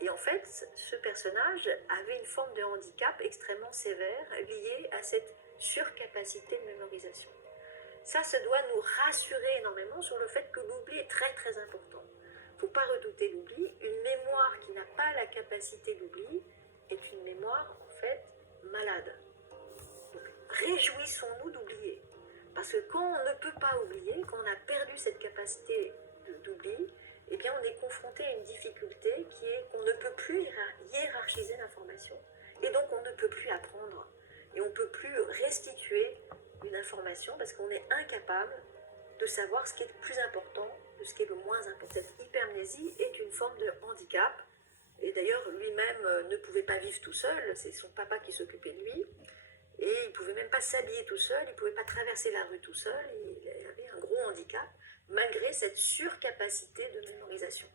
Et en fait, ce personnage avait une forme de handicap extrêmement sévère liée à cette surcapacité de mémorisation. Ça doit nous rassurer énormément sur le fait que l'oubli est très très important. Il ne faut pas redouter l'oubli. Une mémoire qui n'a pas la capacité d'oubli est une mémoire en fait malade. Donc, réjouissons-nous d'oublier. Parce que quand on ne peut pas oublier, quand on a perdu cette capacité d'oubli, eh bien on est confronté à une difficulté qui est qu'on ne peut plus hiérarchiser l'information. Et donc on ne peut plus apprendre. Et on ne peut plus restituer une information parce qu'on est incapable de savoir ce qui est le plus important de ce qui est le moins important. Cette hypermnésie est une forme de handicap. Et d'ailleurs, lui-même ne pouvait pas vivre tout seul. C'est son papa qui s'occupait de lui. Et il ne pouvait même pas s'habiller tout seul. Il ne pouvait pas traverser la rue tout seul. Il avait un gros handicap, malgré cette surcapacité de mémorisation.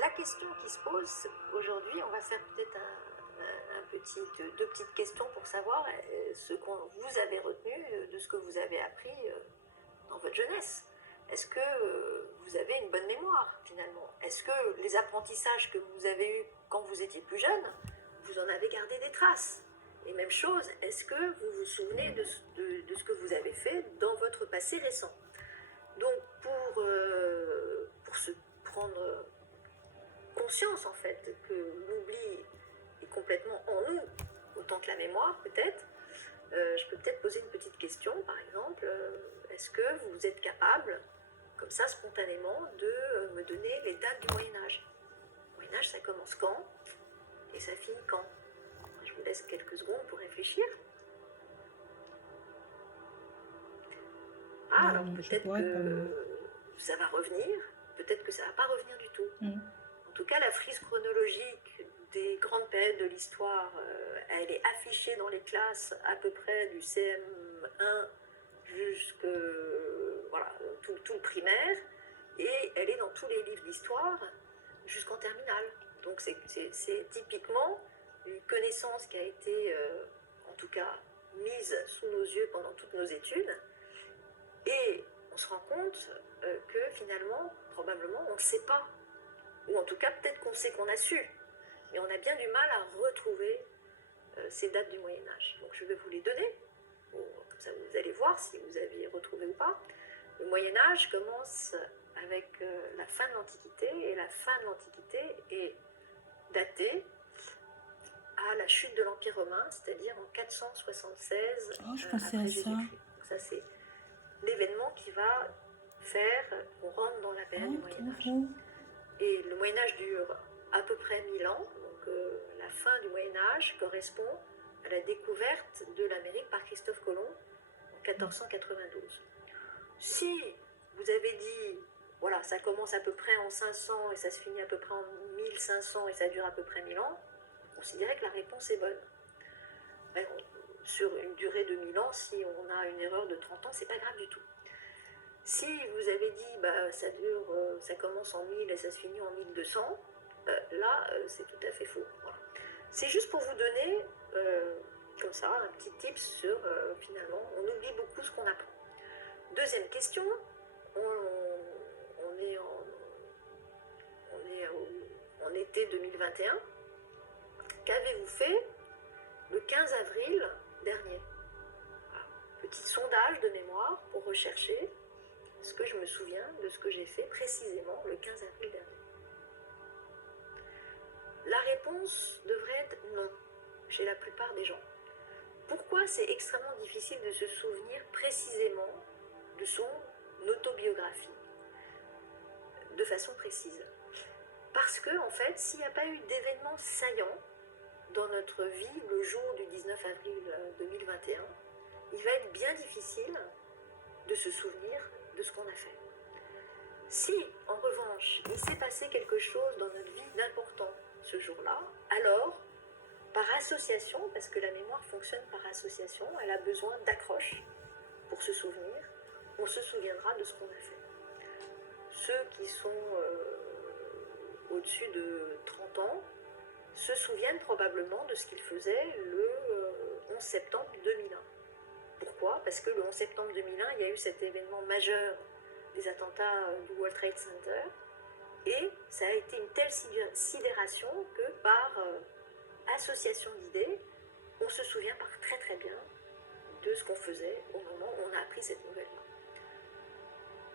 La question qui se pose aujourd'hui, on va faire peut-être deux petites questions pour savoir ce que vous avez retenu de ce que vous avez appris dans votre jeunesse. Est-ce que vous avez une bonne mémoire finalement? Est-ce que les apprentissages que vous avez eus quand vous étiez plus jeune, vous en avez gardé des traces? Et même chose, est-ce que vous vous souvenez de ce que vous avez fait dans votre passé récent? Donc pour se prendre conscience en fait que l'oubli est complètement en nous, autant que la mémoire peut-être, je peux peut-être poser une petite question par exemple, est-ce que vous êtes capable, comme ça spontanément, de me donner les dates du Moyen-Âge? Le Moyen-Âge, ça commence quand et ça finit quand? Je vous laisse quelques secondes pour réfléchir. Alors peut-être que ça va revenir, peut-être que ça ne va pas revenir du tout. En tout cas, la frise chronologique des grandes périodes de l'histoire, elle est affichée dans les classes à peu près du CM1 jusqu'à tout le primaire, et elle est dans tous les livres d'histoire jusqu'en terminale. Donc c'est typiquement une connaissance qui a été, en tout cas, mise sous nos yeux pendant toutes nos études, et on se rend compte que finalement, probablement, on ne sait pas. Ou en tout cas, peut-être qu'on sait qu'on a su, mais on a bien du mal à retrouver ces dates du Moyen-Âge. Donc je vais vous les donner, comme ça vous allez voir si vous avez retrouvé ou pas. Le Moyen-Âge commence avec la fin de l'Antiquité, et la fin de l'Antiquité est datée à la chute de l'Empire romain, c'est-à-dire en 476 après Jésus-Christ. Donc ça, c'est l'événement qui va faire qu'on rentre dans la période du Moyen-Âge. Et le Moyen-Âge dure à peu près 1000 ans, donc la fin du Moyen-Âge correspond à la découverte de l'Amérique par Christophe Colomb en 1492. Si vous avez dit, voilà, ça commence à peu près en 500 et ça se finit à peu près en 1500 et ça dure à peu près 1000 ans, considérez que la réponse est bonne. Sur une durée de 1000 ans, si on a une erreur de 30 ans, c'est pas grave du tout. Si vous avez dit ça commence en 1000 et ça se finit en 1200, là c'est tout à fait faux. Voilà. C'est juste pour vous donner comme ça un petit tip sur finalement, on oublie beaucoup ce qu'on apprend. Deuxième question, on est en été 2021. Qu'avez-vous fait le 15 avril dernier? Petit sondage de mémoire pour rechercher ce que je me souviens de ce que j'ai fait précisément le 15 avril dernier. La réponse devrait être non, chez la plupart des gens. Pourquoi c'est extrêmement difficile de se souvenir précisément de son autobiographie de façon précise? Parce que, en fait, s'il n'y a pas eu d'événements saillants dans notre vie le jour du 19 avril 2021, il va être bien difficile de se souvenir de ce qu'on a fait. Si, en revanche, il s'est passé quelque chose dans notre vie d'important ce jour-là, alors, par association, parce que la mémoire fonctionne par association, elle a besoin d'accroche pour se souvenir, on se souviendra de ce qu'on a fait. Ceux qui sont au-dessus de 30 ans se souviennent probablement de ce qu'ils faisaient le 11 septembre 2001. Pourquoi? Parce que le 11 septembre 2001, il y a eu cet événement majeur des attentats du World Trade Center, et ça a été une telle sidération que par association d'idées, on se souvient très très bien de ce qu'on faisait au moment où on a appris cette nouvelle-là.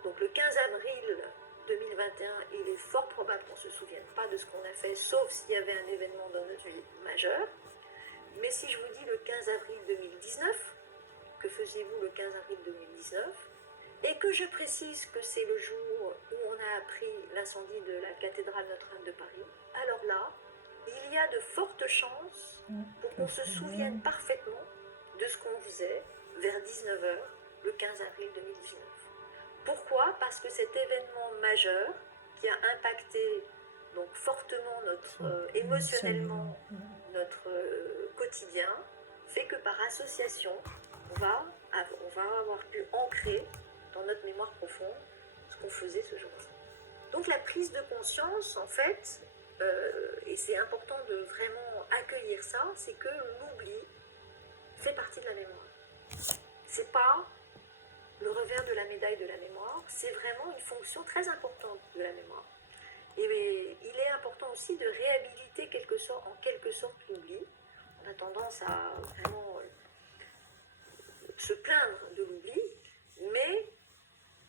Donc le 15 avril 2021, il est fort probable qu'on ne se souvienne pas de ce qu'on a fait, sauf s'il y avait un événement dans notre vie majeur. Mais si je vous dis le 15 avril 2019, que faisiez-vous le 15 avril 2019? Et que je précise que c'est le jour où on a appris l'incendie de la cathédrale Notre-Dame de Paris, alors là, il y a de fortes chances pour qu'on se souvienne parfaitement de ce qu'on faisait vers 19h le 15 avril 2019. Pourquoi? Parce que cet événement majeur qui a impacté donc fortement émotionnellement notre quotidien fait que par association, on va avoir pu ancrer dans notre mémoire profonde ce qu'on faisait ce jour-là. Donc la prise de conscience, en fait, et c'est important de vraiment accueillir ça, c'est que l'oubli fait partie de la mémoire. C'est pas le revers de la médaille de la mémoire, c'est vraiment une fonction très importante de la mémoire. Et il est important aussi de réhabiliter en quelque sorte l'oubli. On a tendance à vraiment se plaindre de l'oubli, mais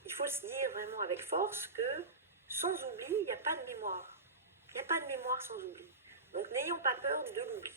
il faut se dire vraiment avec force que sans oubli, il n'y a pas de mémoire. Il n'y a pas de mémoire sans oubli. Donc n'ayons pas peur de l'oubli.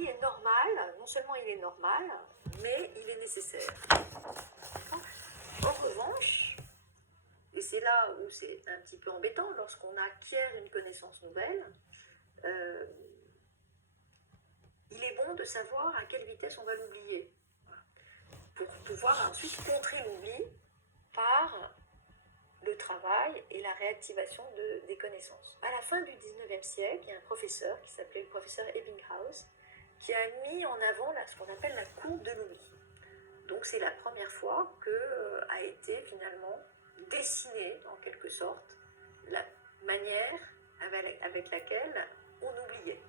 Est normal, non seulement il est normal, mais il est nécessaire. En revanche, et c'est là où c'est un petit peu embêtant, lorsqu'on acquiert une connaissance nouvelle, il est bon de savoir à quelle vitesse on va l'oublier. Pour pouvoir ensuite contrer l'oubli par le travail et la réactivation des connaissances. À la fin du 19e siècle, il y a un professeur qui s'appelait le professeur Ebbinghaus qui a mis en avant ce qu'on appelle la courbe de l'oubli. Donc c'est la première fois que a été finalement dessinée en quelque sorte la manière avec laquelle on oubliait.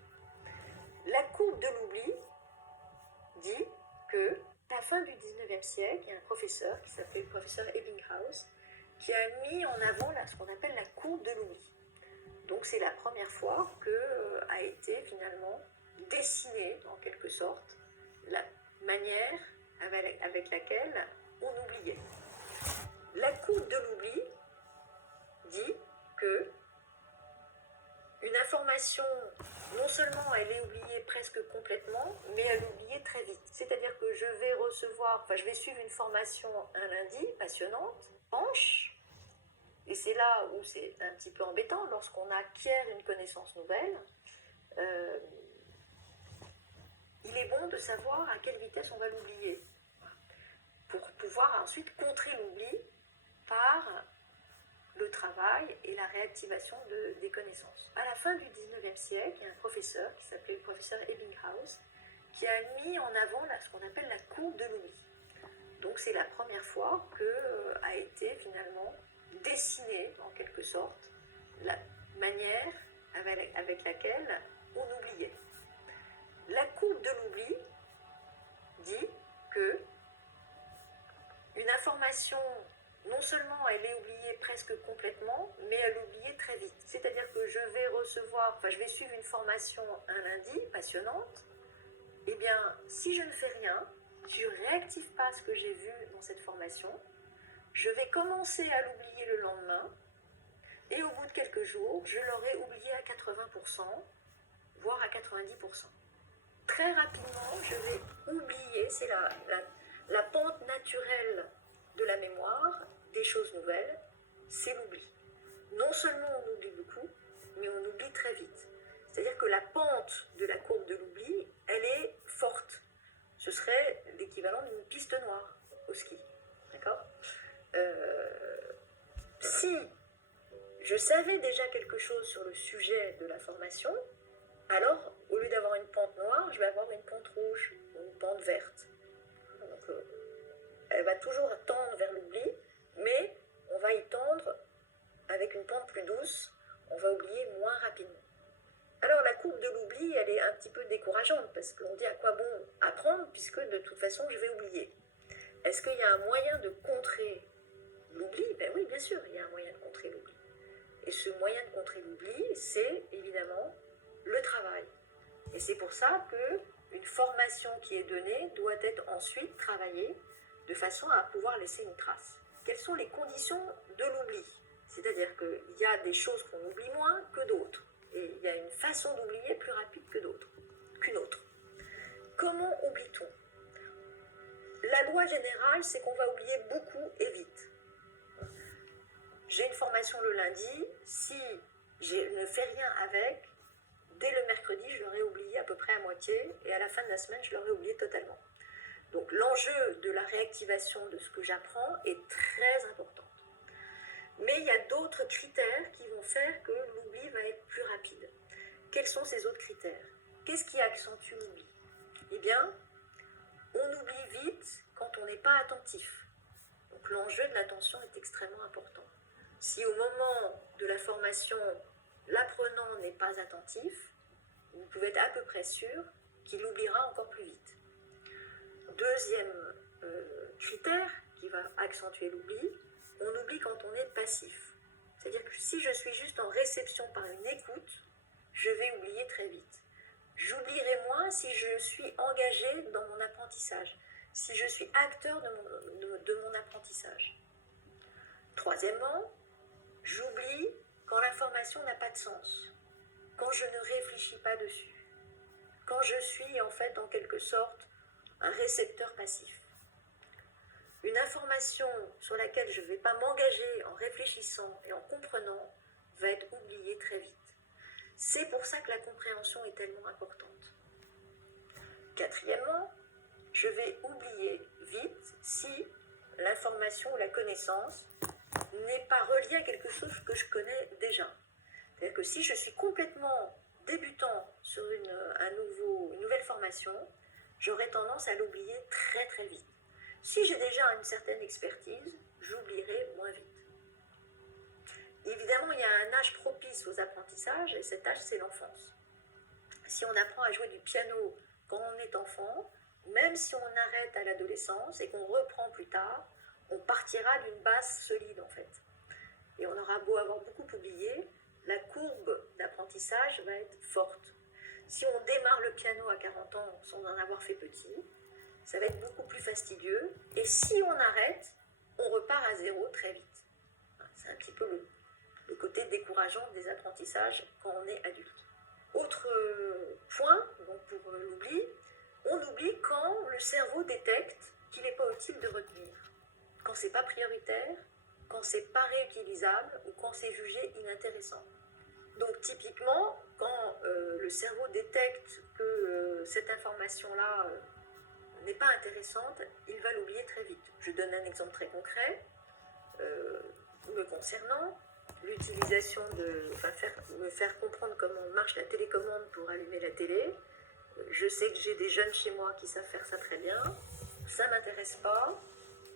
La courbe de l'oubli dit que à la fin du 19e siècle, il y a un professeur qui s'appelait le professeur Ebbinghaus qui a mis en avant ce qu'on appelle la courbe de l'oubli. Donc c'est la première fois que a été finalement dessinée en quelque sorte la manière avec laquelle on oubliait. La courbe de l'oubli dit que une information, non seulement elle est oubliée presque complètement, mais elle est oubliée très vite. C'est-à-dire que je vais suivre une formation un lundi, passionnante, et c'est là où c'est un petit peu embêtant, lorsqu'on acquiert une connaissance nouvelle, il est bon de savoir à quelle vitesse on va l'oublier, pour pouvoir ensuite contrer l'oubli par le travail et la réactivation des connaissances. À la fin du 19e siècle, il y a un professeur qui s'appelait le professeur Ebbinghaus qui a mis en avant ce qu'on appelle la courbe de l'oubli. Donc c'est la première fois que a été finalement dessinée en quelque sorte la manière avec laquelle on oubliait. La courbe de l'oubli dit que une information, non seulement elle est oubliée presque complètement, mais elle est oubliée très vite. C'est-à-dire que je vais suivre une formation un lundi, passionnante, et bien si je ne fais rien, si je ne réactive pas ce que j'ai vu dans cette formation, je vais commencer à l'oublier le lendemain, et au bout de quelques jours, je l'aurai oublié à 80%, voire à 90%. Très rapidement, je vais oublier, c'est la pente naturelle de la mémoire, des choses nouvelles, c'est l'oubli. Non seulement on oublie beaucoup, mais on oublie très vite. C'est-à-dire que la pente de la courbe de l'oubli, elle est forte. Ce serait l'équivalent d'une piste noire au ski. D'accord ? Si je savais déjà quelque chose sur le sujet de la formation, alors au lieu d'avoir une pente noire, je vais avoir une pente rouge ou une pente verte. Donc, elle va toujours tendre vers l'oubli, mais on va y tendre avec une pente plus douce, on va oublier moins rapidement. Alors la courbe de l'oubli, elle est un petit peu décourageante, parce qu'on dit à quoi bon apprendre, puisque de toute façon je vais oublier. Est-ce qu'il y a un moyen de contrer l'oubli ? Ben oui, bien sûr, il y a un moyen de contrer l'oubli. Et ce moyen de contrer l'oubli, c'est évidemment le travail. Et c'est pour ça qu'une formation qui est donnée doit être ensuite travaillée de façon à pouvoir laisser une trace. Quelles sont les conditions de l'oubli ? C'est-à-dire qu'il y a des choses qu'on oublie moins que d'autres. Et il y a une façon d'oublier plus rapide qu'une autre. Comment oublie-t-on ? La loi générale, c'est qu'on va oublier beaucoup et vite. J'ai une formation le lundi, si je ne fais rien avec, dès le mercredi, je l'aurai oublié à peu près à moitié, et à la fin de la semaine, je l'aurai oublié totalement. Donc l'enjeu de la réactivation de ce que j'apprends est très important. Mais il y a d'autres critères qui vont faire que l'oubli va être plus rapide. Quels sont ces autres critères ? Qu'est-ce qui accentue l'oubli ? Eh bien, on oublie vite quand on n'est pas attentif. Donc l'enjeu de l'attention est extrêmement important. Si au moment de la formation, l'apprenant n'est pas attentif, vous pouvez être à peu près sûr qu'il oubliera encore plus vite. Deuxième critère qui va accentuer l'oubli, on oublie quand on est passif. C'est-à-dire que si je suis juste en réception par une écoute, je vais oublier très vite. J'oublierai moins si je suis engagé dans mon apprentissage, si je suis acteur de mon apprentissage. Troisièmement, j'oublie quand l'information n'a pas de sens, quand je ne réfléchis pas dessus, quand je suis en fait en quelque sorte un récepteur passif. Une information sur laquelle je ne vais pas m'engager en réfléchissant et en comprenant va être oubliée très vite. C'est pour ça que la compréhension est tellement importante. Quatrièmement, je vais oublier vite si l'information ou la connaissance n'est pas reliée à quelque chose que je connais déjà. C'est-à-dire que si je suis complètement débutant sur une nouvelle formation, j'aurais tendance à l'oublier très très vite. Si j'ai déjà une certaine expertise, j'oublierai moins vite. Évidemment, il y a un âge propice aux apprentissages, et cet âge, c'est l'enfance. Si on apprend à jouer du piano quand on est enfant, même si on arrête à l'adolescence et qu'on reprend plus tard, on partira d'une base solide en fait. Et on aura beau avoir beaucoup oublié, la courbe d'apprentissage va être forte. Si on démarre le piano à 40 ans sans en avoir fait petit, ça va être beaucoup plus fastidieux. Et si on arrête, on repart à zéro très vite. C'est un petit peu le côté décourageant des apprentissages quand on est adulte. Autre point, donc pour l'oubli, on oublie quand le cerveau détecte qu'il n'est pas utile de retenir. Quand c'est pas prioritaire, quand c'est pas réutilisable ou quand c'est jugé inintéressant. Donc typiquement, quand le cerveau détecte que cette information-là n'est pas intéressante, il va l'oublier très vite. Je donne un exemple très concret me concernant. L'utilisation me faire comprendre comment marche la télécommande pour allumer la télé. Je sais que j'ai des jeunes chez moi qui savent faire ça très bien. Ça ne m'intéresse pas.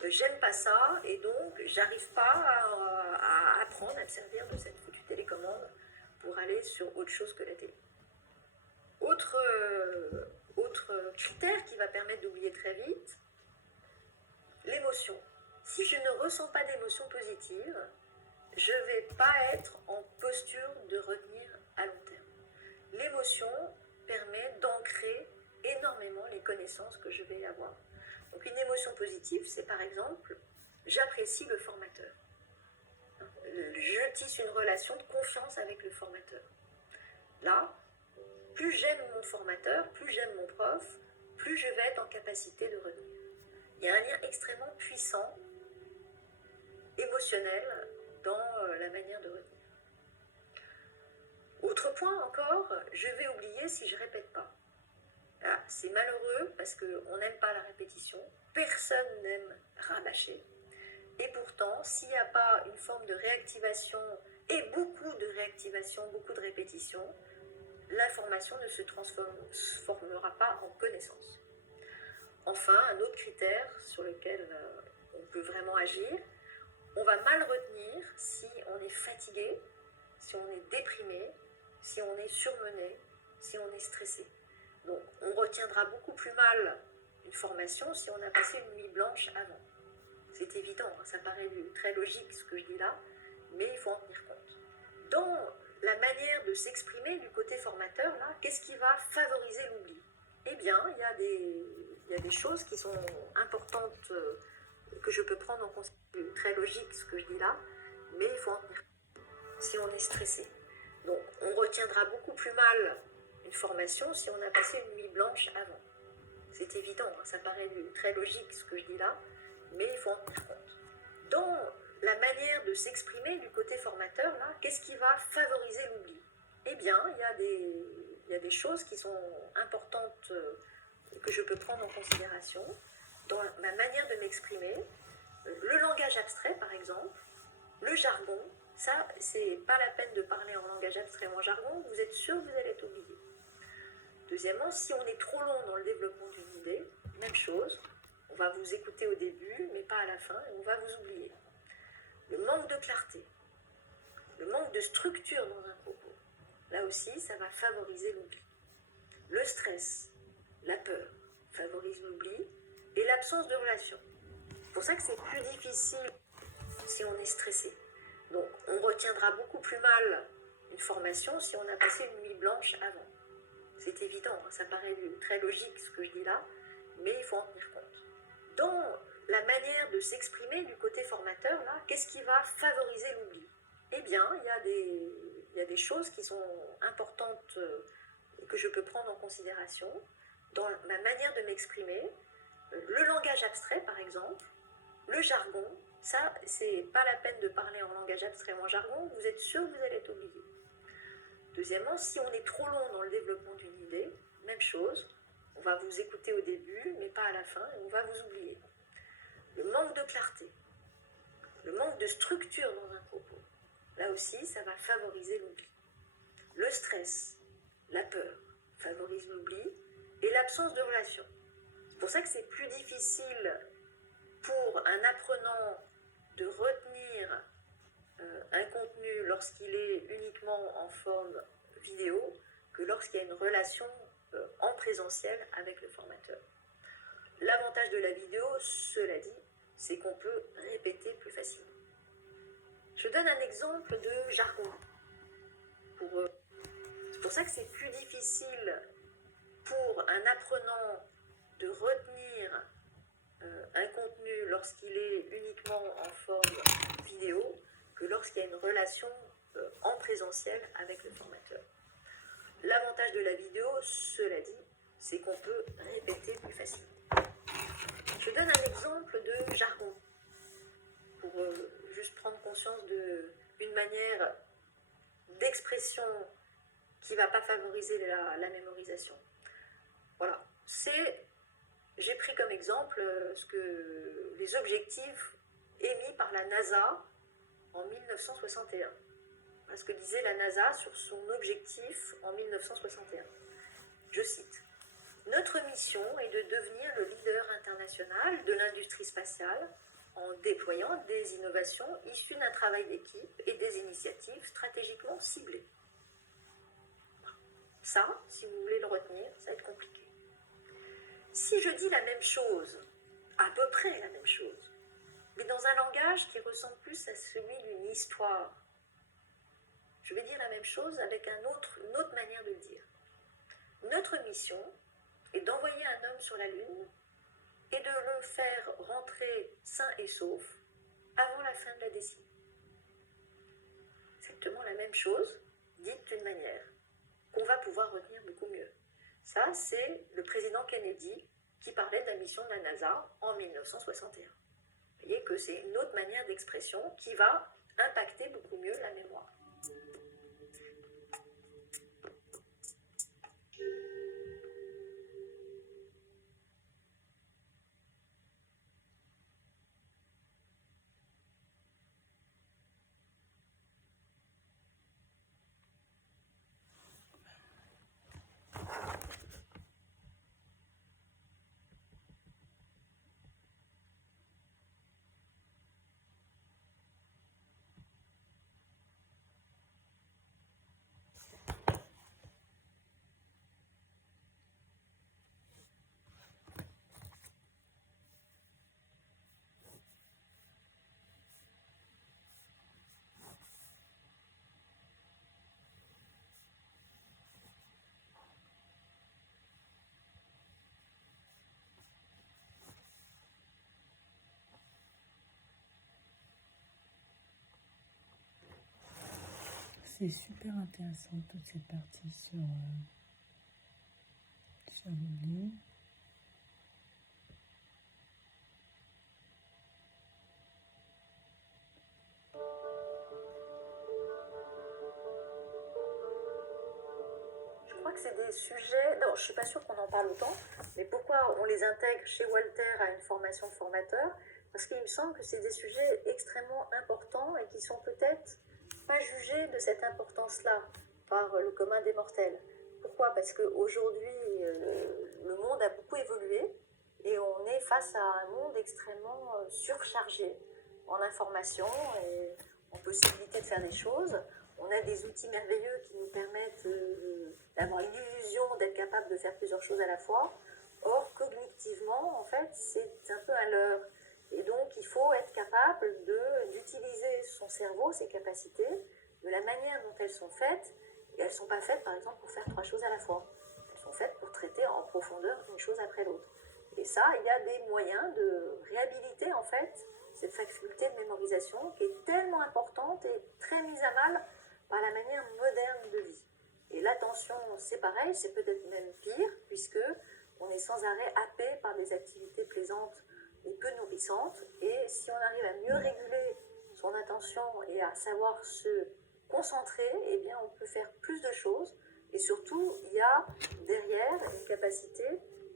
J'aime pas ça et donc j'arrive pas à apprendre à me servir de cette foutue télécommande pour aller sur autre chose que la télé. Autre critère qui va permettre d'oublier très vite, l'émotion. Si je ne ressens pas d'émotion positive, je ne vais pas être en posture de retenir à long terme. L'émotion permet d'ancrer énormément les connaissances que je vais avoir. Donc une émotion positive, c'est par exemple, j'apprécie le formateur. Je tisse une relation de confiance avec le formateur. Là, plus j'aime mon formateur, plus j'aime mon prof, plus je vais être en capacité de retenir. Il y a un lien extrêmement puissant, émotionnel, dans la manière de retenir. Autre point encore, je vais oublier si je ne répète pas. Là, c'est malheureux parce qu'on n'aime pas la répétition, personne n'aime rabâcher. Et pourtant, s'il n'y a pas une forme de réactivation et beaucoup de réactivation, beaucoup de répétition, l'information ne se transformera pas en connaissance. Enfin, un autre critère sur lequel on peut vraiment agir, on va mal retenir si on est fatigué, si on est déprimé, si on est surmené, si on est stressé. Donc, on retiendra beaucoup plus mal une formation si on a passé une nuit blanche avant. C'est évident, ça paraît très logique ce que je dis là, mais il faut en tenir compte. Dans la manière de s'exprimer du côté formateur, là, qu'est-ce qui va favoriser l'oubli? Eh bien, il y a des choses qui sont importantes que je peux prendre en considération. C'est très logique ce que je dis là, mais il faut en tenir compte si on est stressé. Donc, on retiendra beaucoup plus mal une formation si on a passé une nuit blanche avant. C'est évident, ça paraît très logique ce que je dis là, mais il faut en tenir compte. Dans la manière de s'exprimer du côté formateur, là, qu'est-ce qui va favoriser l'oubli? Eh bien, il y a des choses qui sont importantes que je peux prendre en considération dans ma manière de m'exprimer. Le langage abstrait, par exemple, le jargon, ça, c'est pas la peine de parler en langage abstrait ou en jargon, vous êtes sûr que vous allez être oublié. Deuxièmement, si on est trop long dans le développement d'une idée, même chose, on va vous écouter au début, mais pas à la fin, et on va vous oublier. Le manque de clarté, le manque de structure dans un propos, là aussi, ça va favoriser l'oubli. Le stress, la peur, favorise l'oubli, et l'absence de relation. C'est pour ça que c'est plus difficile si on est stressé. Donc, on retiendra beaucoup plus mal une formation si on a passé une nuit blanche avant. C'est évident, ça paraît très logique ce que je dis là, mais il faut en tenir compte. Dans la manière de s'exprimer du côté formateur, là, qu'est-ce qui va favoriser l'oubli? Eh bien, il y a des choses qui sont importantes que je peux prendre en considération dans ma manière de m'exprimer. Le langage abstrait, par exemple, le jargon, ça, c'est pas la peine de parler en langage abstrait ou en jargon, vous êtes sûr que vous allez être oublié. Deuxièmement, si on est trop long dans le développement d'une idée, même chose, on va vous écouter au début, mais pas à la fin, et on va vous oublier. le manque de clarté, le manque de structure dans un propos, là aussi, ça va favoriser l'oubli. Le stress, la peur favorisent l'oubli et l'absence de relation. C'est pour ça que c'est plus difficile pour un apprenant de retenir un contenu lorsqu'il est uniquement en forme vidéo que lorsqu'il y a une relation en présentiel avec le formateur. L'avantage de la vidéo, cela dit, c'est qu'on peut répéter plus facilement. Je donne un exemple de jargon. C'est pour ça que c'est plus difficile pour un apprenant de retenir un contenu lorsqu'il est uniquement en forme vidéo que lorsqu'il y a une relation en présentiel avec le formateur. L'avantage de la vidéo, cela dit, c'est qu'on peut répéter plus facilement. Je donne un exemple de jargon pour juste prendre conscience d'une manière d'expression qui ne va pas favoriser la mémorisation. Voilà, j'ai pris comme exemple les objectifs émis par la NASA en 1961. Voilà ce que disait la NASA sur son objectif en 1961. Je cite. Notre mission est de devenir le leader international de l'industrie spatiale en déployant des innovations issues d'un travail d'équipe et des initiatives stratégiquement ciblées. Ça, si vous voulez le retenir, ça va être compliqué. Si je dis la même chose, à peu près la même chose, mais dans un langage qui ressemble plus à celui d'une histoire, je vais dire la même chose avec une autre manière de le dire. Notre mission est d'envoyer un homme sur la Lune et de le faire rentrer sain et sauf avant la fin de la décennie. Exactement la même chose, dite d'une manière qu'on va pouvoir retenir beaucoup mieux. Ça, c'est le président Kennedy qui parlait de la mission de la NASA en 1961. Vous voyez que c'est une autre manière d'expression qui va impacter beaucoup mieux la mémoire. C'est super intéressant toute cette partie sur l'oubli. Je crois que c'est des sujets, non, je ne suis pas sûre qu'on en parle autant, mais pourquoi on les intègre chez Walter à une formation de formateur? Parce qu'il me semble que c'est des sujets extrêmement importants et qui sont peut-être pas jugés de cette importance-là par le commun des mortels. Pourquoi? Parce qu'aujourd'hui, le monde a beaucoup évolué et on est face à un monde extrêmement surchargé en informations et en possibilité de faire des choses. On a des outils merveilleux qui nous permettent d'avoir une illusion d'être capable de faire plusieurs choses à la fois. Or, cognitivement, en fait, c'est un peu un leurre. Et donc, il faut être capable d'utiliser son cerveau, ses capacités, de la manière dont elles sont faites. Et elles ne sont pas faites, par exemple, pour faire 3 choses à la fois. Elles sont faites pour traiter en profondeur une chose après l'autre. Et ça, il y a des moyens de réhabiliter, en fait, cette faculté de mémorisation qui est tellement importante et très mise à mal par la manière moderne de vie. Et l'attention, c'est pareil, c'est peut-être même pire, puisque on est sans arrêt happé par des activités plaisantes et peu nourrissantes. Et si on arrive à mieux réguler son attention et à savoir se concentrer, eh bien on peut faire plus de choses. Et surtout, il y a derrière une capacité,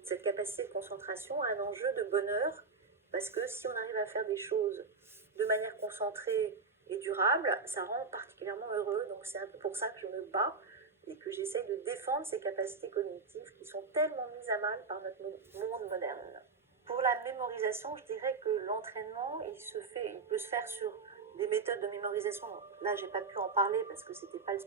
cette capacité de concentration, un enjeu de bonheur Parce que si on arrive à faire des choses de manière concentrée et durable, ça rend particulièrement heureux. Donc c'est un peu pour ça que je me bats et que j'essaye de défendre ces capacités cognitives qui sont tellement mises à mal par notre monde moderne. Pour la mémorisation, je dirais que l'entraînement, il peut se faire sur des méthodes de mémorisation. Là, j'ai pas pu en parler parce que c'était pas le...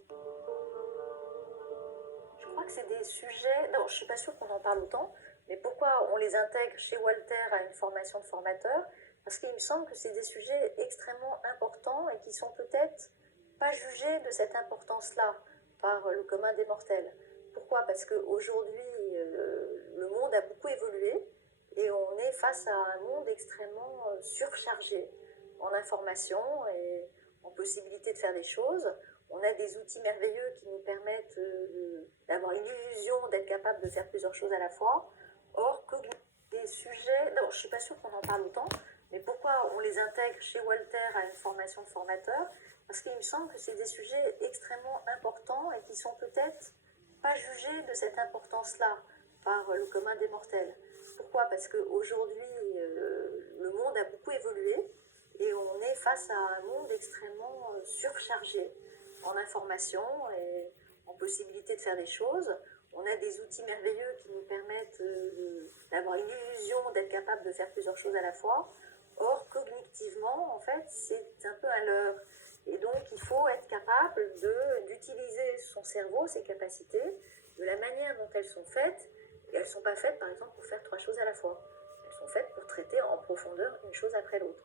Je crois que c'est des sujets... Non, je suis pas sûre qu'on en parle autant, mais pourquoi on les intègre chez Walter à une formation de formateur? Parce qu'il me semble que c'est des sujets extrêmement importants et qui sont peut-être pas jugés de cette importance-là par le commun des mortels. Pourquoi? Parce qu'aujourd'hui, le monde a beaucoup évolué et on est face à un monde extrêmement surchargé en informations et en possibilité de faire des choses. On a des outils merveilleux qui nous permettent d'avoir une illusion d'être capable de faire plusieurs choses à la fois. Or, des sujets... Non, je ne suis pas sûre qu'on en parle autant, mais pourquoi on les intègre chez Walter à une formation de formateur? Parce qu'il me semble que c'est des sujets extrêmement importants et qui sont peut-être pas jugés de cette importance-là par le commun des mortels. Pourquoi? Parce qu'aujourd'hui, le monde a beaucoup évolué et on est face à un monde extrêmement surchargé en informations et en possibilité de faire des choses. On a des outils merveilleux qui nous permettent d'avoir une illusion d'être capable de faire plusieurs choses à la fois. Or, cognitivement, en fait, c'est un peu un leurre. Et donc, il faut être capable d'utiliser son cerveau, ses capacités, de la manière dont elles sont faites. Et elles ne sont pas faites, par exemple, pour faire 3 choses à la fois. Elles sont faites pour traiter en profondeur une chose après l'autre.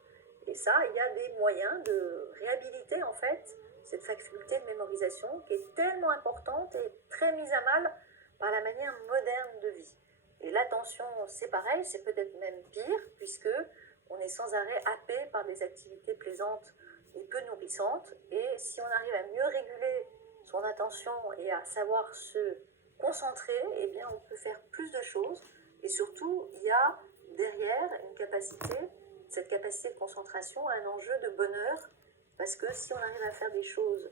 Et ça, il y a des moyens de réhabiliter, en fait, cette faculté de mémorisation qui est tellement importante et très mise à mal par la manière moderne de vie. Et l'attention, c'est pareil, c'est peut-être même pire, puisque on est sans arrêt happé par des activités plaisantes et peu nourrissantes. Et si on arrive à mieux réguler son attention et à savoir se concentrer, eh bien, on peut faire plus de choses. Et surtout, il y a derrière une capacité, cette capacité de concentration, un enjeu de bonheur. Parce que si on arrive à faire des choses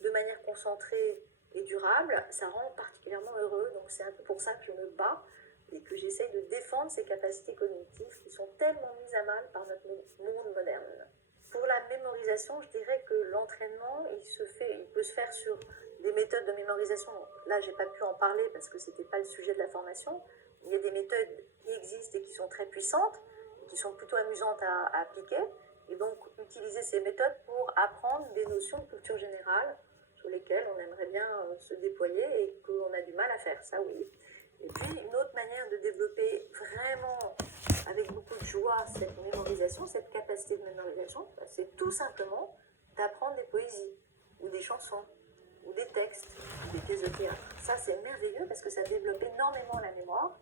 de manière concentrée et durable, ça rend particulièrement heureux. Donc c'est un peu pour ça que je me bats et que j'essaye de défendre ces capacités cognitives qui sont tellement mises à mal par notre monde moderne. Pour la mémorisation, je dirais que l'entraînement, il peut se faire sur des méthodes de mémorisation. Là, j'ai pas pu en parler parce que c'était pas le sujet de la formation. Il y a des méthodes qui existent et qui sont très puissantes, et qui sont plutôt amusantes à appliquer. Et donc, utiliser ces méthodes pour apprendre des notions de culture générale sur lesquelles on aimerait bien se déployer et qu'on a du mal à faire, ça oui. Et puis, une autre manière de développer vraiment, avec beaucoup de joie, cette mémorisation, cette capacité de mémorisation, c'est tout simplement d'apprendre des poésies, ou des chansons, ou des textes, ou des pièces de théâtre. Ça, c'est merveilleux parce que ça développe énormément la mémoire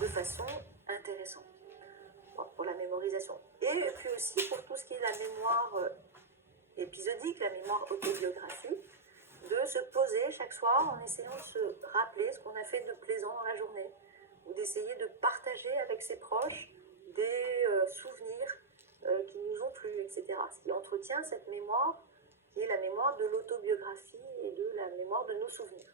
de façon intéressante. Pour la mémorisation. Et puis aussi pour tout ce qui est la mémoire épisodique, la mémoire autobiographique, de se poser chaque soir en essayant de se rappeler ce qu'on a fait de plaisant dans la journée, ou d'essayer de partager avec ses proches des souvenirs qui nous ont plu, etc. Ce qui entretient cette mémoire qui est la mémoire de l'autobiographie et de la mémoire de nos souvenirs.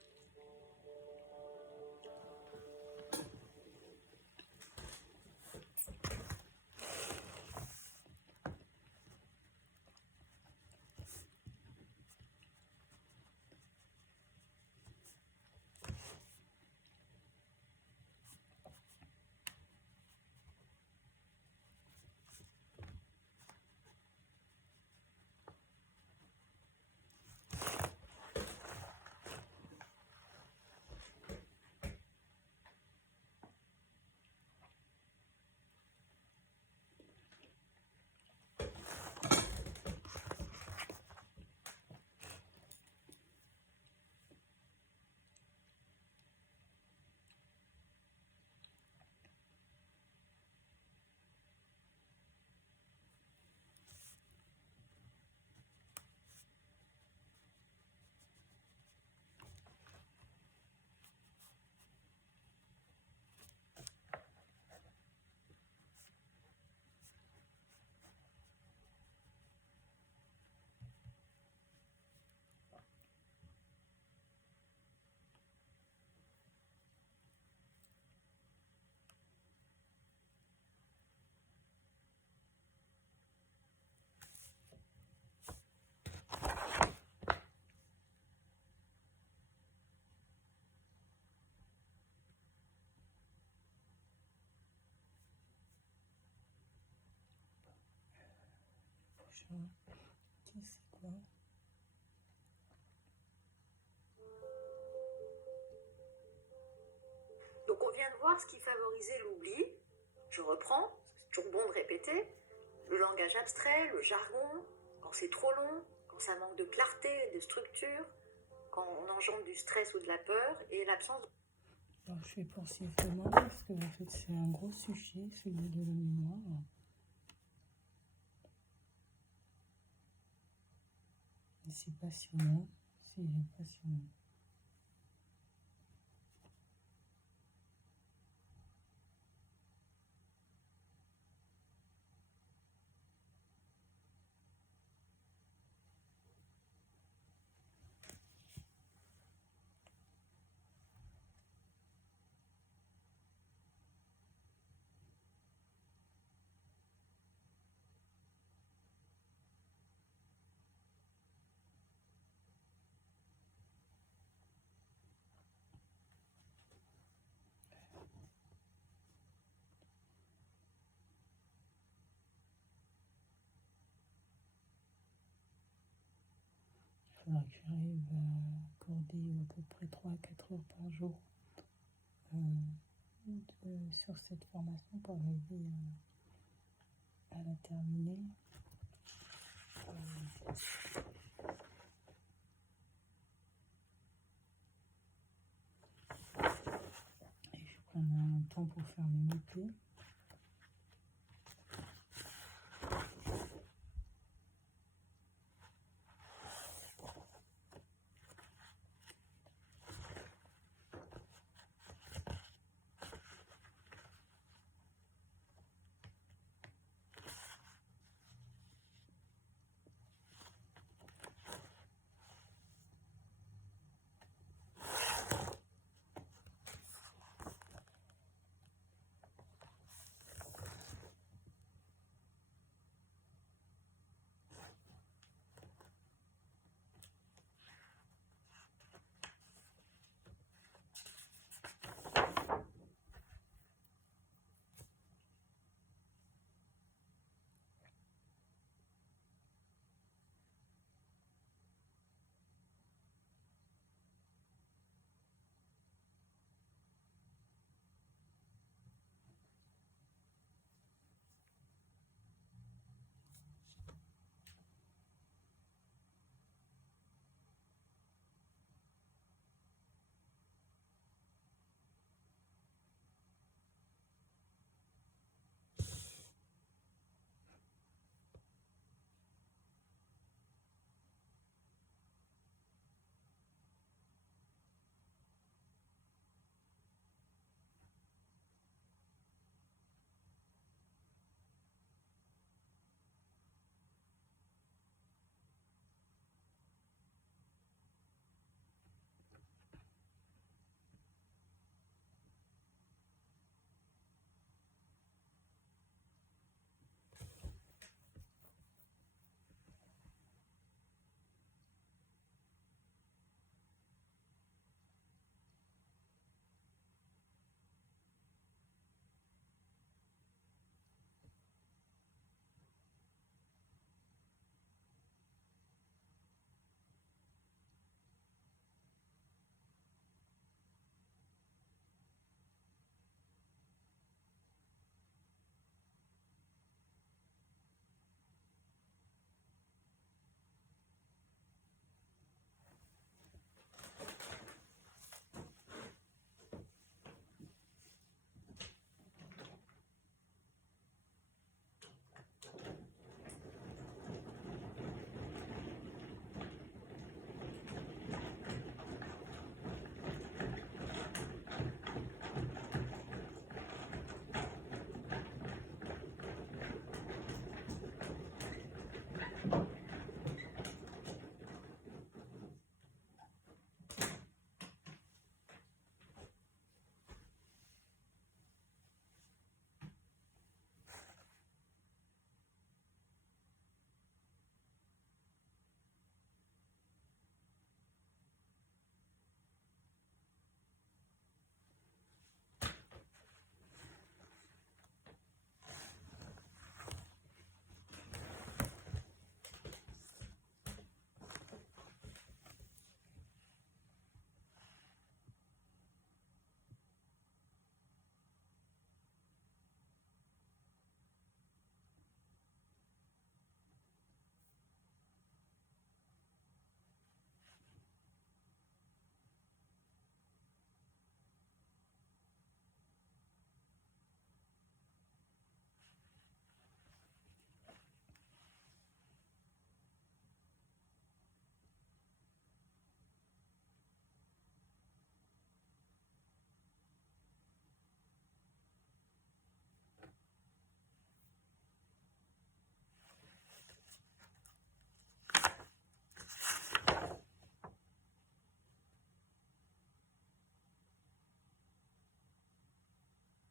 chat. Qui c'est quoi? Donc on vient de voir ce qui favorisait l'oubli. Je reprends, c'est toujours bon de répéter. Le langage abstrait, le jargon, quand c'est trop long, quand ça manque de clarté, de structure, quand on engendre du stress ou de la peur, et l'absence de... Alors, je vais poursuivre demain parce que en fait c'est un gros sujet, celui de la mémoire. Et c'est passionnant, c'est passionnant. Il faudra que j'arrive à accorder à peu près 3 à 4 heures par jour sur cette formation pour arriver à la terminer. Et je prends un temps pour faire mes mots-clés.